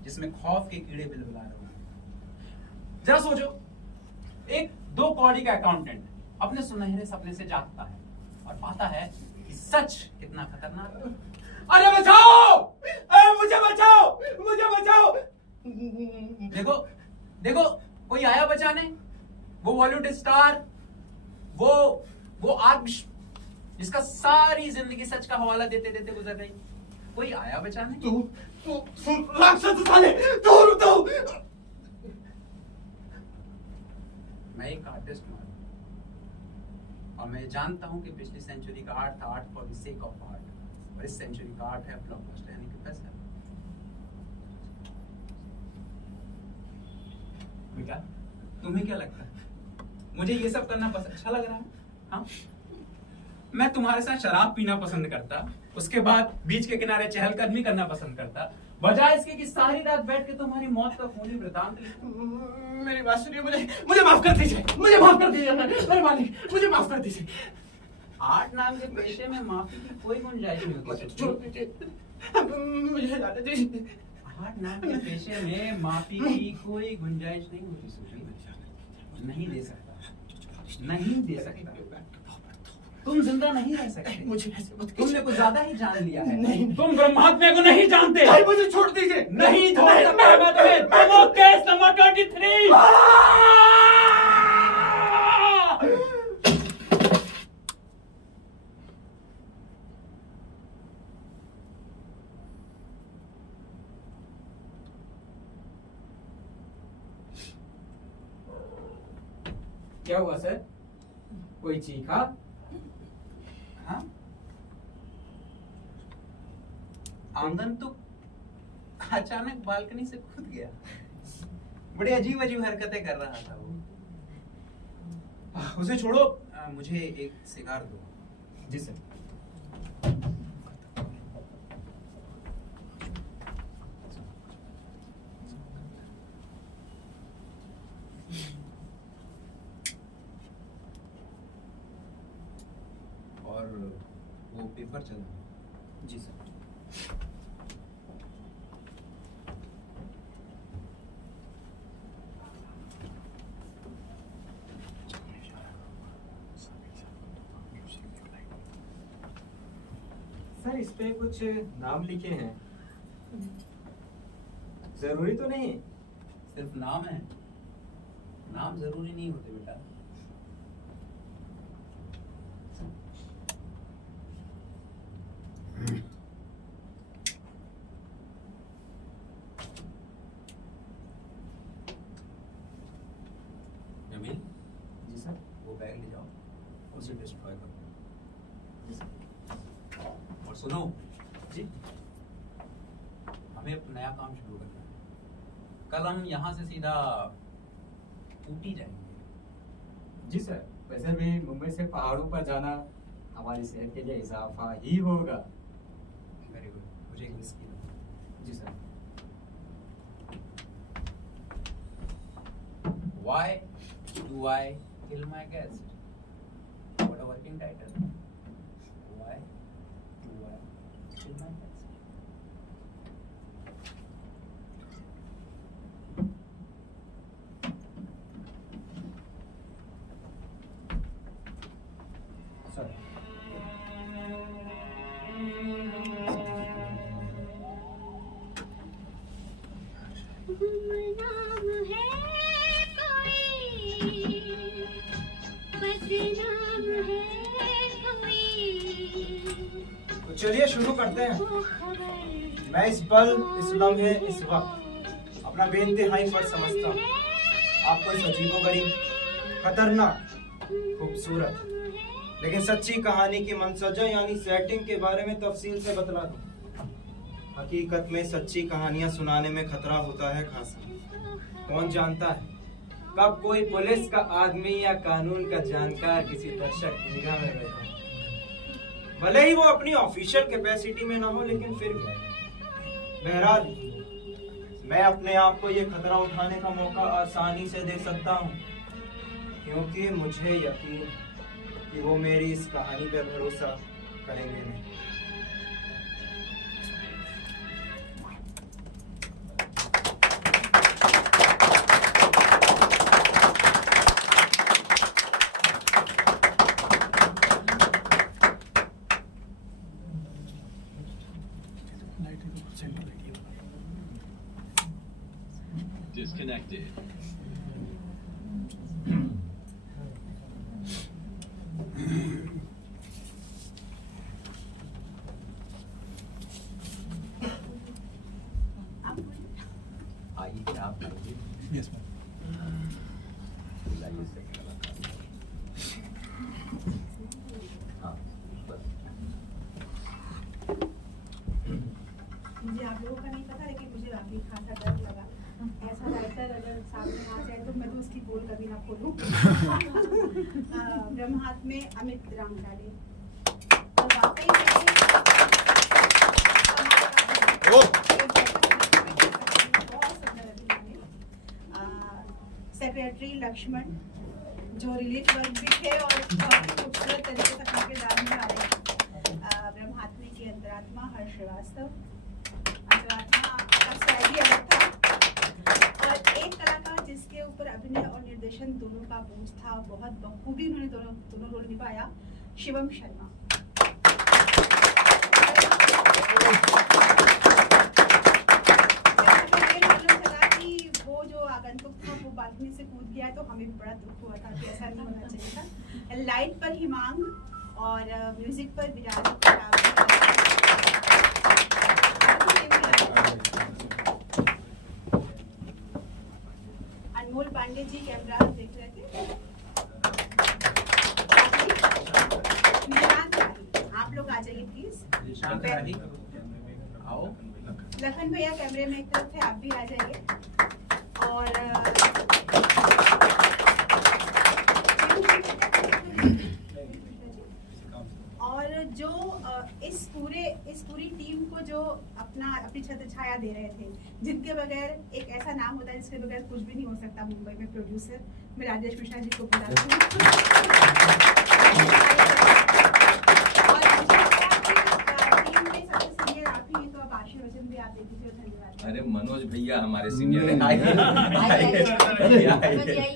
जिसमें खौफ के कीड़े बिलबिला रहे हैं। जरा सोचो, एक 2 कौड़ी का अकाउंटेंट अपने सुनहरे सपने से जागता है और पाता है कि सच कितना खतरनाक है। अरे बचाओ! मुझे बचाओ! देखो, कोई आया बचाने? वो बॉलीवुड स्टार, वो आदमी जिसका सारी जिंदगी सच का हवाला देते देते गुजर गई, कोई आया बचाने? तू राक्षस साले, तू मैं एक आर्टिस्ट हूँ और मैं जानता हूँ कि पिछली सेंचुरी का आर्ट था art for the sake of art, और इस सेंचुरी का आर्ट है ब्लॉकबस्टर यानी कि पैसा। बेटा, तुम्हें क्या लगता है मुझे ये सब करना अच्छा लग रहा है? हाँ, मैं तुम्हारे साथ शराब पीना पसंद करता, उसके बाद बीच के किनारे चहलकदमी करना पसंद करता, बजाय इसके कि सारी रात बैठ के तुम्हारी मौत का खूनी वृतांत लिखूं। मेरी बात सुनिए, मुझे माफ कर दीजिए, मेरे मालिक, मुझे माफ कर दीजिए। आर्ट नाम के पेशे में माफी की कोई गुंजाइश नहीं होती। छोड़ दीजिए, मुझे जाने दीजिए। आर्ट नाम के पेशे में माफी की कोई गुंजाइश नहीं होती सूफी। नहीं दे सकता। तुम जिंदा नहीं रह सकते। मुझे ऐसे मत तुमने कुछ ज्यादा ही जान लिया है। नहीं। तुम ब्रह्मात्मा को नहीं जानते। नहीं, मुझे छोड़ दीजिए। नहीं छोड़ सकता मैं तुम्हें। वो केस नंबर 23। क्या हुआ सर? कोई चीखा? हाँ? आंगन तो अचानक बालकनी से कूद गया। बड़ी अजीब हरकतें कर रहा था वो। उसे छोड़ो, मुझे एक सिगार दो। जी सर। और वो पेपर चल रहा है। जी सर। सर इस पे कुछ नाम लिखे हैं, जरूरी तो नहीं? सिर्फ नाम है, नाम जरूरी नहीं होते बेटा। जमील, जी सर। वो बैग ले जाओ, उसे डिस्ट्रॉय करो। जी सर। और सुनो जी। हमें अपना नया काम शुरू करना है। कल हम यहाँ से सीधा ऊटी जाएंगे। जी सर, वैसे भी मुंबई से पहाड़ों पर जाना हमारी सेहत के लिए इजाफा ही होगा। वेरी गुड, मुझे एक विस्की दो। जी sir. Why do I kill my guest? What a working title. Why do I kill my guest? Sir. गुमनाम है कोई, बदनाम है कोई, तो चलिए शुरू करते हैं। वो खबर मैं इस पल, इस लम्हे, इस वक्त अपना बेइंतहाई फर्ज समझता हूँ। आपको इस अजीबोगरीब, खतरनाक, खूबसूरत लेकिन सच्ची कहानी की मंसजा यानी सेटिंग के बारे में तफसील से बतला दूं। हकीकत में सच्ची कहानियां सुनाने में खतरा होता है खासा। कौन जानता है कब कोई पुलिस का आदमी या कानून का जानकार किसी दर्शक की निगाह में बैठा, भले ही वो अपनी ऑफिशियल कैपेसिटी में ना हो, लेकिन फिर भी। बहरहाल मैं अपने आप को ये खतरा उठाने का मौका आसानी से दे सकता हूँ, क्योंकि मुझे यकीन कि वो मेरी इस कहानी पे भरोसा करेंगे नहीं। Disconnected. आइए आप लाइए। Yes, ma'am. लाइए से कलाकार। हाँ, बस। मुझे आप लोगों का नहीं पता, लेकिन मुझे काफी खासा डर लगा। ऐसा राइटर अगर सामने आ जाए तो मैं तो उसकी पोल कभी ना खोलूं। ब्रह्मात में अमित रामडाले और वाकई में बहुत सुंदर अभिनय है। सेक्रेटरी लक्ष्मण जो रिलीफ वर्क भी थे और बहुत खूबसूरत तरीके से अपने किरदार निभा रहे हैं। ब्रह्मात्मे की अंतरात्मा हर्ष श्रीवास्तव, अंतरात्मा का शैली अलग था, और एक कलाकार जिसके ऊपर अभिनय और निर्देशन दोनों का बोझ था, बहुत बखूबी उन्होंने दोनों रोल निभाया, शिवम शर्मा। वो जो आगंतुक था वो बालकनी से कूद गया, तो हमें भी बड़ा दुख हुआ था कि ऐसा नहीं होना चाहिए था। लाइट पर हिमांग और म्यूजिक पर विराज। अनमोल पांडे जी कैमरा देख रहे थे। निशांत राही, आप लोग आ जाइए प्लीज। निशांत राही, आओ। लखन भैया कैमरे में एक तरफ है, आप भी आ जाइए। और इस पूरी टीम को जो अपनी छत्र छाया दे रहे थे, जिनके बगैर एक ऐसा नाम होता है जिसके बगैर कुछ भी नहीं हो सकता मुंबई में, प्रोड्यूसर मैं राजेश मिश्रा जी को बुलाती हूँ। और मुझे लगता है कि टीम में सबसे सीनियर आप ही हैं, तो अब आशीर्वचन भी आप दे दीजिए। धन्यवाद। अरे मनोज भैया हमारे सीनियर हैं। आइए।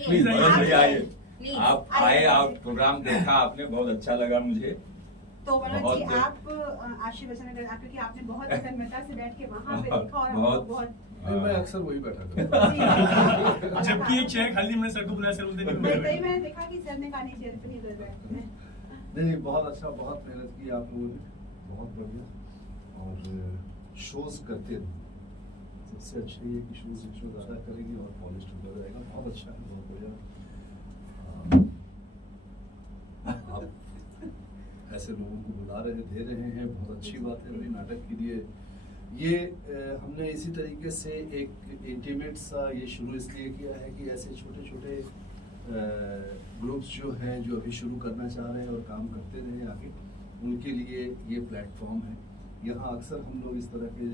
प्लीज मनोज भैया आइए। Please, आप आए, आप प्रोग्राम देखा आपने, बहुत अच्छा लगा मुझे। तो मनोज जी बहुत- आप आशीर्वचन अगर आप, क्योंकि आपने बहुत तन्मयता से बैठ के वहाँ पे देखा और बहुत- बहुत नहीं, मैं अक्सर वही बैठा करता हूँ। जबकि एक चेयर खाली मैंने सर को बुलाया, सर बोलते नहीं मैं बैठे। मैंने देखा कि सर ने कहा नहीं चेयर पे नहीं बैठते हैं। नहीं, बहुत अच्छा, बहुत मेहनत की आप लोगों ने, बहुत बढ़िया। और शोज करते रहो, सबसे अच्छा ये कि शोज ज़्यादा करेंगे और पॉलिश होता रहेगा। बहुत अच्छा है, बहुत बढ़िया। आप ऐसे लोगों को बुला रहे दे रहे हैं, बहुत अच्छी बात है भाई नाटक के लिए। ये हमने इसी तरीके से एक इंटीमेट सा ये शुरू इसलिए किया है कि ऐसे छोटे छोटे ग्रुप्स जो हैं, जो अभी शुरू करना चाह रहे हैं और काम करते रहे आगे, उनके लिए ये प्लेटफॉर्म है। यहाँ अक्सर हम लोग इस तरह के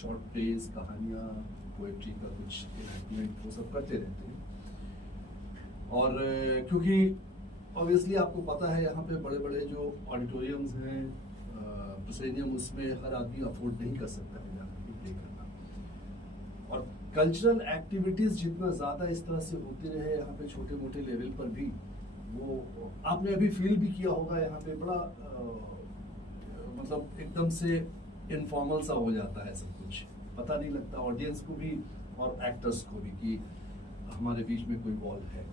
शॉर्ट प्लेज, कहानियाँ, पोएट्री का कुछ इनैक्टमेंट वो सब करते रहते हैं। और क्योंकि ऑब्वियसली आपको पता है यहाँ पे बड़े बड़े जो ऑडिटोरियम्स हैं, प्रोसेनियम, उसमें हर आदमी अफोर्ड नहीं कर सकता है जाकर प्ले करना। और कल्चरल एक्टिविटीज़ जितना ज़्यादा इस तरह से होते रहे यहाँ पे छोटे मोटे लेवल पर भी, वो आपने अभी फील भी किया होगा यहाँ पे बड़ा मतलब एकदम से इनफॉर्मल सा हो जाता है सब कुछ, पता नहीं लगता ऑडियंस को भी और एक्टर्स को भी कि हमारे बीच में कोई वॉल है।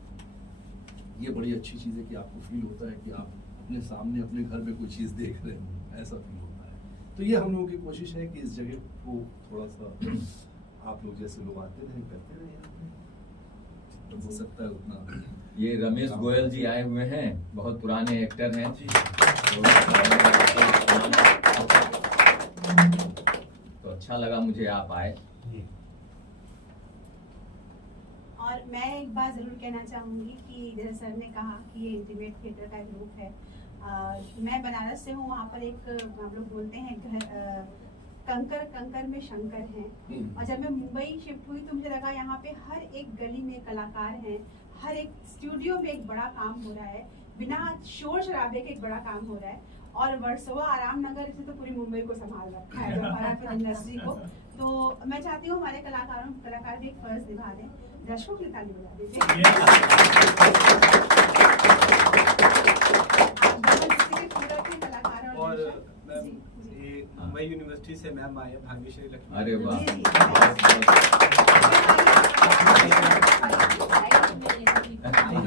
ये बड़ी अच्छी चीज़ है कि आपको फील होता है कि आप अपने सामने अपने घर में कोई चीज़ देख रहे हो, ऐसा फील होता है। तो ये हम लोगों की कोशिश है कि इस जगह को थोड़ा सा आप लोग जैसे लोग आते रहे, करते रहे यहाँ पे, तो हो सकता है उतना। ये रमेश गोयल जी आए हुए हैं, बहुत पुराने एक्टर हैं। तो अच्छा लगा मुझे आप आए। और मैं एक बात ज़रूर कहना चाहूँगी कि जैसे सर ने कहा कि ये इंटीमेट थिएटर का ग्रुप है। मैं बनारस से हूँ, वहाँ पर एक हम लोग बोलते हैं घर कंकर में शंकर हैं। और जब मैं मुंबई शिफ्ट हुई तो मुझे लगा यहाँ पे हर एक गली में कलाकार हैं, हर एक स्टूडियो में एक बड़ा काम हो रहा है, बिना शोर शराबे के एक बड़ा काम हो रहा है। और वर्सोवा आराम नगर से तो पूरी मुंबई को संभाल रखा है फिल्म इंडस्ट्री को। तो मैं चाहती हूँ हमारे कलाकार भी एक फर्ज निभा दें। दर्शकों की ताली बजा दीजिए। और मैम ये मुंबई यूनिवर्सिटी से मैम आए भाग्यश्री लक्ष्मी। अरे वाह,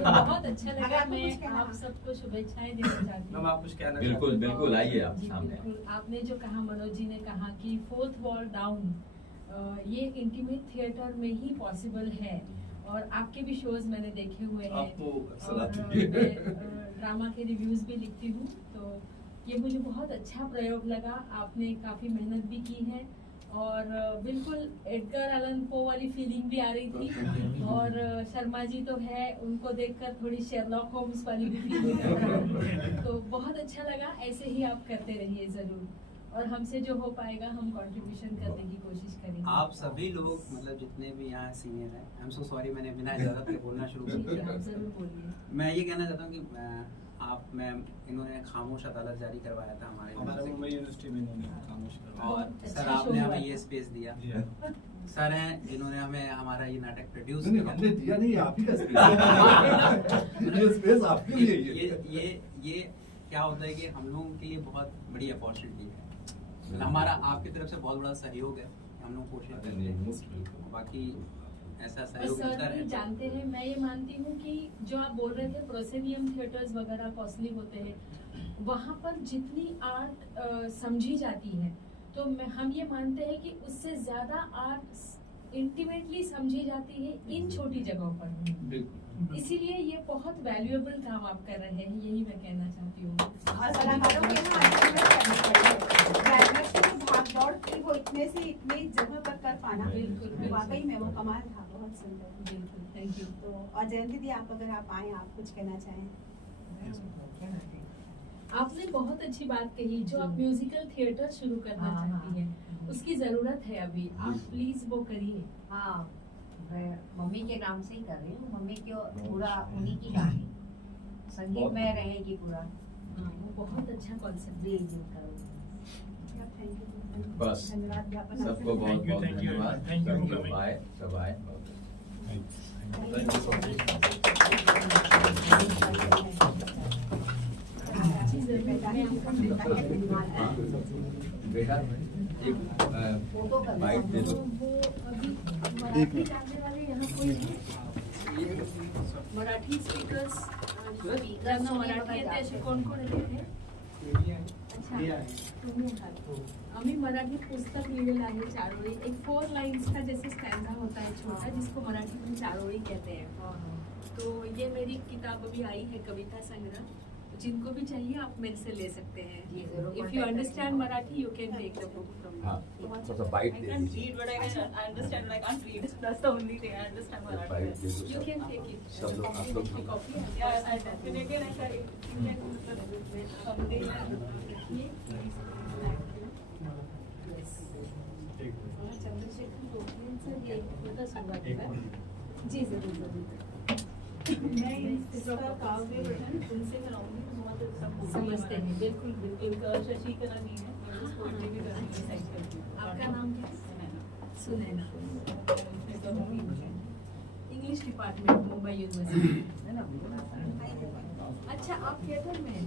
बहुत अच्छा लगा। मैं आप सबको शुभेच्छाएं देना चाहती मैम हूँ। आप कुछ कहना बिल्कुल बिल्कुल, आइए आप जी, सामने। बिल्कुल। आपने जो कहा, मनोज जी ने कहा कि फोर्थ वॉल डाउन ये इंटीमेट थिएटर में ही पॉसिबल है। और आपके भी शोज मैंने देखे हुए हैं, आप तो अक्सर और आती हैं। मैं ड्रामा के रिव्यूज भी लिखती हूँ, तो ये मुझे बहुत अच्छा प्रयोग लगा। आपने काफी मेहनत भी की है और बिल्कुल एडगर एलन पो वाली फीलिंग भी आ रही थी। और शर्मा जी तो है, उनको देखकर थोड़ी शेरलॉक होम्स वाली भी फीलिंग आ रही है। तो बहुत अच्छा लगा, ऐसे ही आप करते रहिए जरूर, और हमसे जो हो पाएगा हम कंट्रीब्यूशन करने की कोशिश करेंगे। आप सभी लोग मतलब जितने भी यहाँ सीनियर हैं, आई एम सो सॉरी मैंने बिना इजाजत के बोलना शुरू कर जी, आप दिया। जरूर बोलिए। मैं ये कहना चाहता हूँ कि इन्होंने खामोश अदालत जारी करवाया था हमारा हमारे मुंबई यूनिवर्सिटी में इन्होंने खामोश करवाया। और बहुत सर अच्छा आपने show हमें हुआ ये था। स्पेस दिया। जी हाँ। सर हैं जिन्होंने हमें हमारा ये नाटक प्रोड्यूस नहीं, हमने दिया नहीं, आप ही का स्पेस। ये स्पेस आपके लिए ही है। ये क्या होता है कि हम लोगों के लिए बहुत बड़ी अपॉर्चुनिटी है। हमारा आपकी तरफ से बहुत बड़ा सहयोग है, हम लोग कोशिश करते हैं। बाकी ऐसा और सहयोग सर मिलता भी रहता जानते हैं, मैं ये मानती हूँ कि जो आप बोल रहे थे प्रोसेनियम थिएटर्स वगैरह कॉस्टली होते हैं, वहाँ पर जितनी आर्ट समझी जाती है, तो हम ये मानते हैं कि उससे ज्यादा आर्ट इंटीमेटली समझी जाती है इन छोटी जगहों पर। बिल्कुल। इसीलिए ये बहुत वैल्यूएबल काम आप कर रहे हैं, यही मैं कहना चाहती हूँ। और कलाकारों के ना अचीवमेंट करनी पड़ी है। डायरेक्टर की जो भागदौड़ थी वो इतने से इतनी जगह पर कर पाना, बिल्कुल, वाकई में वो कमाल था, बहुत सुंदर। बिल्कुल, थैंक यू। तो और जयंती दी, आप अगर आप आए, आप कुछ कहना चाहें। आपने बहुत अच्छी बात कही, जो आप म्यूजिकल थिएटर शुरू करना हाँ, चाहती हैं, उसकी जरूरत है अभी, आप प्लीज वो करिए। हाँ, मैं मम्मी के नाम से ही कर रही हूँ, मम्मी को पूरा उन्हीं की कहानी संगीत में रहेगी पूरा। हाँ, वो बहुत अच्छा कॉन्सेप्ट जी जी करूँगी। बस धन्यवाद ज्ञापन सबको बहुत Thank you, बहुत thank you. धन्यवाद। Thank you for Thank you. coming. Bye, सब आए। बेटा एक बाइट दे दो। वो अभी मराठी जानने वाले यहाँ कोई है? मराठी स्पीकर्स ज्यांना मराठी येते असे कोण कोण येते? अच्छा, तुम्ही आहात। आम्ही मराठी पुस्तक लिहिलेलं आहे चारोळी, एक 4 लाइन्स का जैसे स्टैंजा होता है छोटा, जिसको मराठी में चारोळी कहते हैं। तो ये मेरी किताब अभी आई है, कविता संग्रह, जिनको भी चाहिए आप मेरे से ले सकते हैं। जी, जरूर if you understand Marathi you can take the book from हाँ, थोड़ा बाइट दे दीजिए। बाइट दे दो You सब। can take it. सब लोग, आप लोग भी। Copy. चंद्रशेखर गोखलेंचं हे होतं सुरुवातीला। जी जरूर जरूर। मैं इसका काव्य पठन उनसे कराऊंगी, बहुत अच्छा बोलती है। समझते हैं, बिल्कुल बिल्कुल। एक शशि कला जी है, पोएट्री भी करती है, साइड करती है। आपका नाम क्या है? Sunaina. English department, Mumbai university, है ना? अच्छा, आप थिएटर में हैं?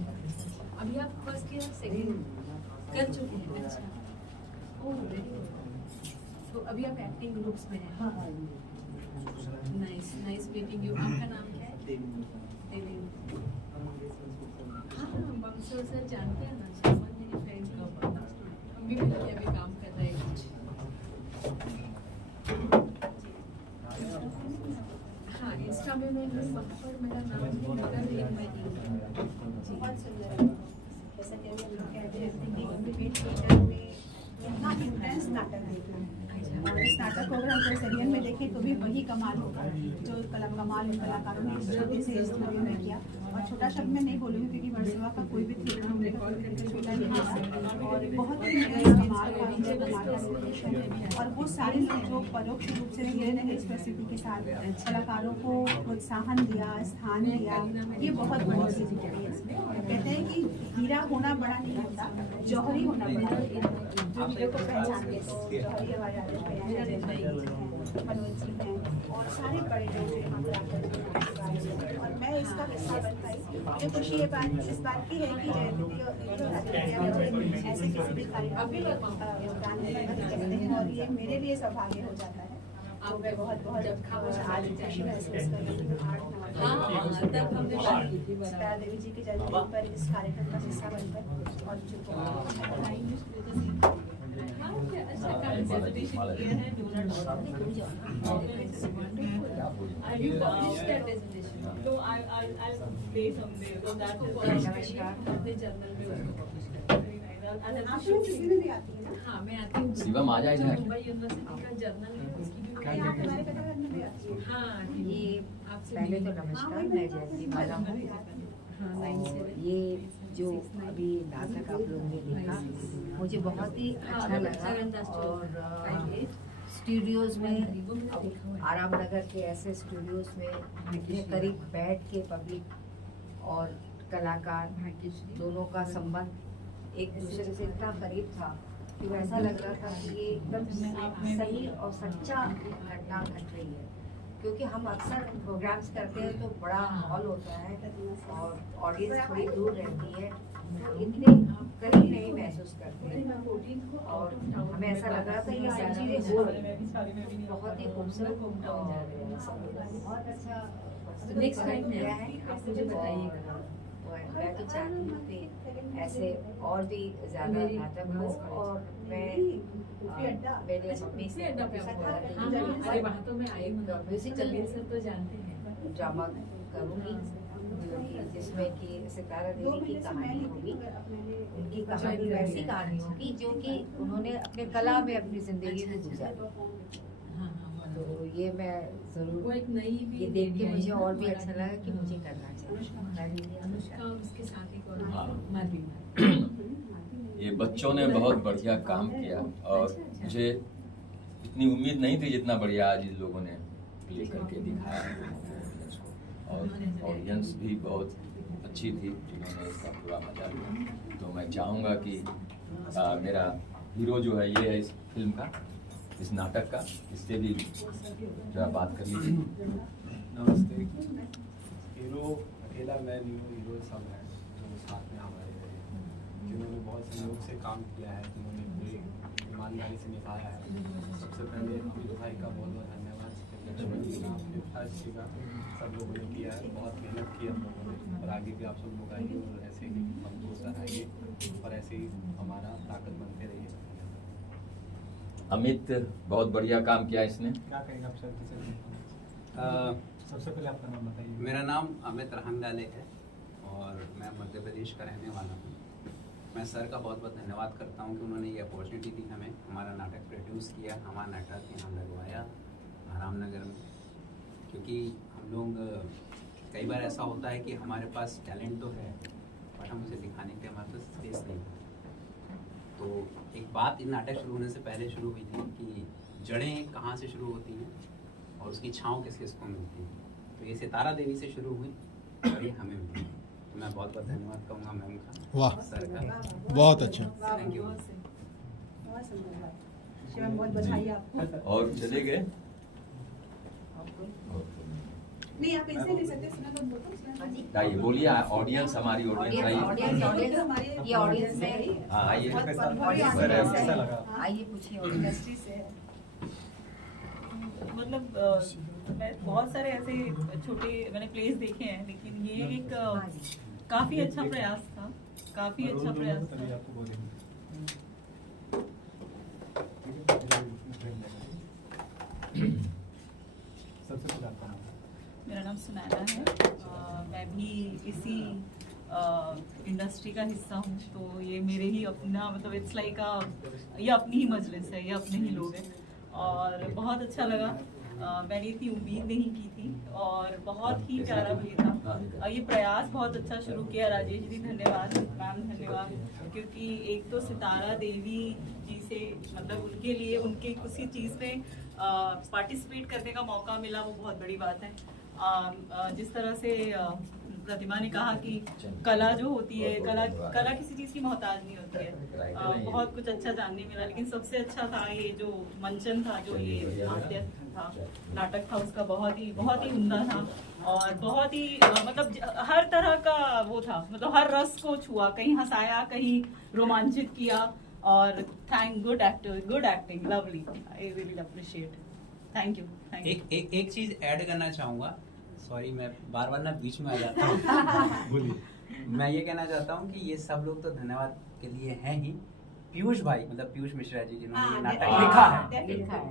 अभी आप फर्स्ट ईयर सेकेंड कर चुके हैं? अच्छा, ओह वेरी गुड। तो अभी आप एक्टिंग ग्रुप्स में हैं? Nice nice meeting you. आपका नाम क्या है? देवेंद्र। हाँ हाँ, बंसोर सर जानते हैं ना, सुमन मेरी फ्रेंड है, हम भी मिलके अभी काम कर रहे हैं कुछ। हाँ, इंस्टा में मैं वहाँ पर मेरा नाम है नगर वेदमती। बहुत सुंदर है। जैसा कि हम लोग कहते हैं कि थिएटर में इतना इंटेंस नाटक देखना है, और इस नाटक को अगर हम सरसरियन में देखें तो भी वही कमाल होगा जो कमाल इन कलाकारों ने इस छोटे से इस नृत्य में किया। और छोटा शब्द मैं नहीं बोलूँगी क्योंकि वर्सोवा का कोई भी थिएटर हमने कोई भी थिएटर छोटा नहीं था, और बहुत ही कमाल का निर्देशन है। और वो सारे लोग जो परोक्ष रूप से जुड़े रहे इस प्रस्तुति के साथ, कलाकारों को प्रोत्साहन दिया, स्थान दिया, ये बहुत बड़ी चीज़ है इसमें। कहते हैं कि हीरा होना बड़ा नहीं होता, जौहरी होना बड़ा है। जो हीरो को पहचानते तो जौहरी हमारे राजेश भैया हैं, जय जी हैं, मनोज जी हैं, और सारे बड़े लोग जो यहाँ पर आकर, और मैं इसका हिस्सा बन पाई। मुझे खुशी इस बात की है कि जयंती ऐसे किसी भी कार्यक्रम में योगदान कहते हैं, और ये मेरे लिए सौभाग्य हो जाता है। आप बहुत बहुत आज खुशी महसूस कर रही हूँ। 8 नवंबर सीता देवी जी के जन्मदिन पर इस कार्यक्रम का हिस्सा बनकर, और मुझे हाँ, मैं आती हूँ। शिवम आ जाए इधर। मुंबई यूनिवर्सिटी का जर्नल है, उसकी भी हमारे कथाकथन में भी आती है। हाँ, ये आपसे पहले तो मिली। नमस्कार, मैं जयंती माला हूँ। हाँ, और ये जो अभी नाटक आप लोगों ने देखा, मुझे बहुत ही अच्छा लगा। और स्टूडियोज़ में, आराम नगर के ऐसे स्टूडियोज़ में इतने करीब बैठ के पब्लिक और कलाकार दोनों का संबंध एक दूसरे से इतना करीब था कि वैसा लग रहा था कि ये एकदम सही और सच्चा घटना घट रही है। क्योंकि हम अक्सर प्रोग्राम्स करते हैं तो बड़ा हॉल होता है और ऑडियंस थोड़ी दूर रहती है, तो इतने करीब नहीं महसूस करते हैं। और हमें ऐसा लग रहा था ये सब चीज़ें हो रही हैं। बहुत ही खूबसूरत बहुत अच्छा नेक्स्ट टाइम किया है। आप मुझे बताइएगा। मैं तो चाहती हूँ कि ऐसे और भी ज़्यादा नाटक हो, और मैं मेरे मम्मी से अरे वहाँ तो मैं आई हूँ, म्यूजिकल सर तो जानते हैं। ड्रामा करूँगी जिसमें कि सितारा देवी की कहानी होगी। उनकी कहानी वैसी कहानी होगी जो कि उन्होंने अपने कला में अपनी जिंदगी को गुजारी। तो ये मैं वो एक नई जरूर भी ये देख के मुझे और भी अच्छा लगा कि मुझे करना चाहिए। अनुष्का उसके साथ एक और हाँ। माधवी। बच्चों ने बहुत बढ़िया काम किया और मुझे इतनी उम्मीद नहीं थी जितना बढ़िया आज इन लोगों ने प्ले करके दिखाया और ऑडियंस भी बहुत अच्छी थी जिन्होंने इसका पूरा मजा लिया। तो मैं चाहूँगा कि मेरा हीरो जो है ये है इस फिल्म का, इस नाटक का, इससे भी जरा बात कर लीजिए। नमस्ते। हीरो अकेला मैं नहीं हूँ, हीरो सब हैं जो साथ में हमारे रहे, जिन्होंने बहुत सहयोग से काम किया है, जिन्होंने पूरी ईमानदारी से निभाया है। सबसे पहले अमित भाई का बहुत बहुत धन्यवाद, जी का सब लोगों ने किया है, बहुत मेहनत की हम लोगों ने, और आगे भी आप सब लोग आइए और ऐसे ही हम दोस्त आइए और ऐसे ही हमारा ताकत बनते रहिए। अमित बहुत बढ़िया काम किया इसने। क्या कहेंगे आप सर? सबसे पहले आपका नाम बताइए। मेरा नाम अमित रहंगडाले है और मैं मध्य प्रदेश का रहने वाला हूँ। मैं सर का बहुत बहुत धन्यवाद करता हूँ कि उन्होंने ये अपॉर्चुनिटी दी हमें, हमारा नाटक प्रोड्यूस किया, हमारा नाटक यहाँ लगवाया रामनगर में। क्योंकि हम लोग कई बार ऐसा होता है कि हमारे पास टैलेंट तो है बट हम उसे दिखाने के लिए हमारे पास स्पेस नहीं है। तो एक बात इन नाटक शुरू होने से पहले शुरू हुई थी कि जड़ें कहाँ से शुरू होती हैं और उसकी छाँव किस किस को मिलती है। तो ये सितारा देवी से शुरू हुई और ये हमें मिली। तो मैं बहुत बहुत धन्यवाद कहूँगा मैम का, वाह, सर का। बहुत अच्छा। Thank you. बहुत बधाई आपको। और चले गए नहीं, आप ऐसे नहीं सकते, सुना तो बोलो। आइए बोलिए, ऑडियंस हमारी ऑडियंस आइए। ये ऑडियंस में हाँ आइए। आइए पूछिए इंडस्ट्री से। मतलब मैं बहुत सारे ऐसे छोटे मैंने प्लेस देखे हैं, लेकिन ये एक काफी अच्छा प्रयास था, काफी अच्छा प्रयास था। सबसे पहले आपका नाम? मेरा नाम सुनैना है। मैं भी इसी इंडस्ट्री का हिस्सा हूँ, तो ये मेरे ही अपना मतलब इट्स लाइक ये अपनी ही मजलिस है, ये अपने ही लोग हैं और बहुत अच्छा लगा। मैंने इतनी उम्मीद नहीं की थी और बहुत ही प्यारा भी था। ये प्रयास बहुत अच्छा शुरू किया राजेश जी, धन्यवाद मैम, धन्यवाद। क्योंकि एक तो सितारा देवी जी से मतलब उनके लिए उनके किसी चीज़ में पार्टिसिपेट करने का मौका मिला, वो बहुत बड़ी बात है। जिस तरह से प्रतिमा ने कहा कि कला जो होती है, कला किसी चीज़ की मोहताज नहीं होती है। बहुत कुछ अच्छा जानने मिला, लेकिन सबसे अच्छा था ये जो मंचन था, जो ये नाट्य था, नाटक था, उसका बहुत ही उम्दा था और बहुत ही मतलब हर तरह का वो था, मतलब हर रस को छुआ, कहीं हंसाया, कहीं रोमांचित किया और good acting, lovely, I really appreciate. Thank you. एक चीज ऐड करना चाहूँगा, सॉरी मैं बार बार ना बीच में आ जाता हूँ। बोलिए। मैं ये कहना चाहता हूँ कि ये सब लोग तो धन्यवाद के लिए हैं ही। पीयूष भाई मतलब पीयूष मिश्रा जी जिन्होंने ये नाटक लिखा है,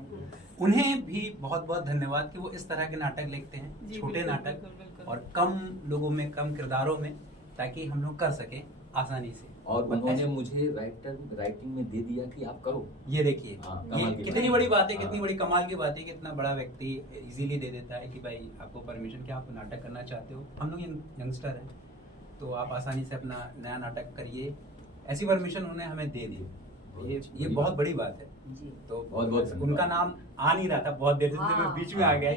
उन्हें भी बहुत बहुत धन्यवाद कि वो इस तरह के नाटक लिखते हैं, छोटे नाटक और कम लोगों में, कम किरदारों में, ताकि हम लोग कर सके आसानी से। और उन्होंने मुझे राइटिंग में दे दिया कि आप करो। ये देखिए ये कितनी बड़ी बात है, कितनी बड़ी कमाल की बात है कि इतना बड़ा व्यक्ति इजीली दे देता है कि भाई आपको परमिशन, क्या आप नाटक करना चाहते हो, हम लोग यंगस्टर हैं तो आप आसानी से अपना नया नाटक करिए। ऐसी परमिशन उन्होंने हमें दे दी, ये बहुत बड़ी बात है। तो बहुत उनका नाम आ नहीं रहा था बहुत देर से, मैं बीच में आ गया।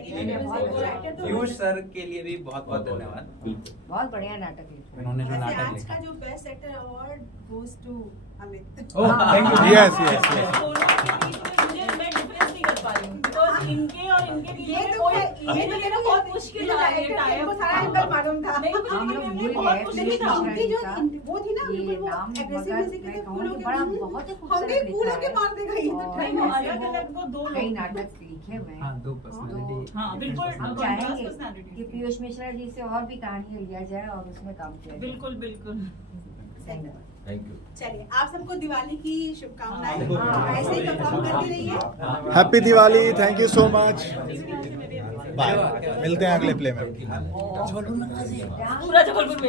पीयूष सर के लिए भी बहुत बहुत धन्यवाद, बहुत बढ़िया नाटक लिखा उन्होंने जो नाटक आज लिखा। का जो best actor award goes to Amit. Thank you. Yes मैं डिफरेंस नहीं कर पा रही हूँ बिकॉज इनके और इनके लिए ये तो मेरा बहुत मुश्किल था ये टाइम, सारा एंगल मालूम था। नहीं मुझे बहुत मुश्किल था। उनकी जो वो थी ना बिल्कुल वो एग्रेसिव म्यूजिक के फूलों के हमने फूलों के मार दे गई तो नहीं अलग अलग वो दो कई लोग नाटक लिखे हुए हैं। हाँ, दो पर्सनालिटी। हाँ बिल्कुल हम contrast चाहेंगे personality कि पीयूष मिश्रा जी से और भी कहानियां लिया जाए और उसमें काम किया जाए। बिल्कुल बिल्कुल। Thank you. चलिए आप सबको दिवाली की शुभकामनाएं, ऐसे ही परफॉर्म करते रहिए। Happy Diwali, thank you so much, bye, मिलते हैं अगले प्ले में। पूरा जबलपुर में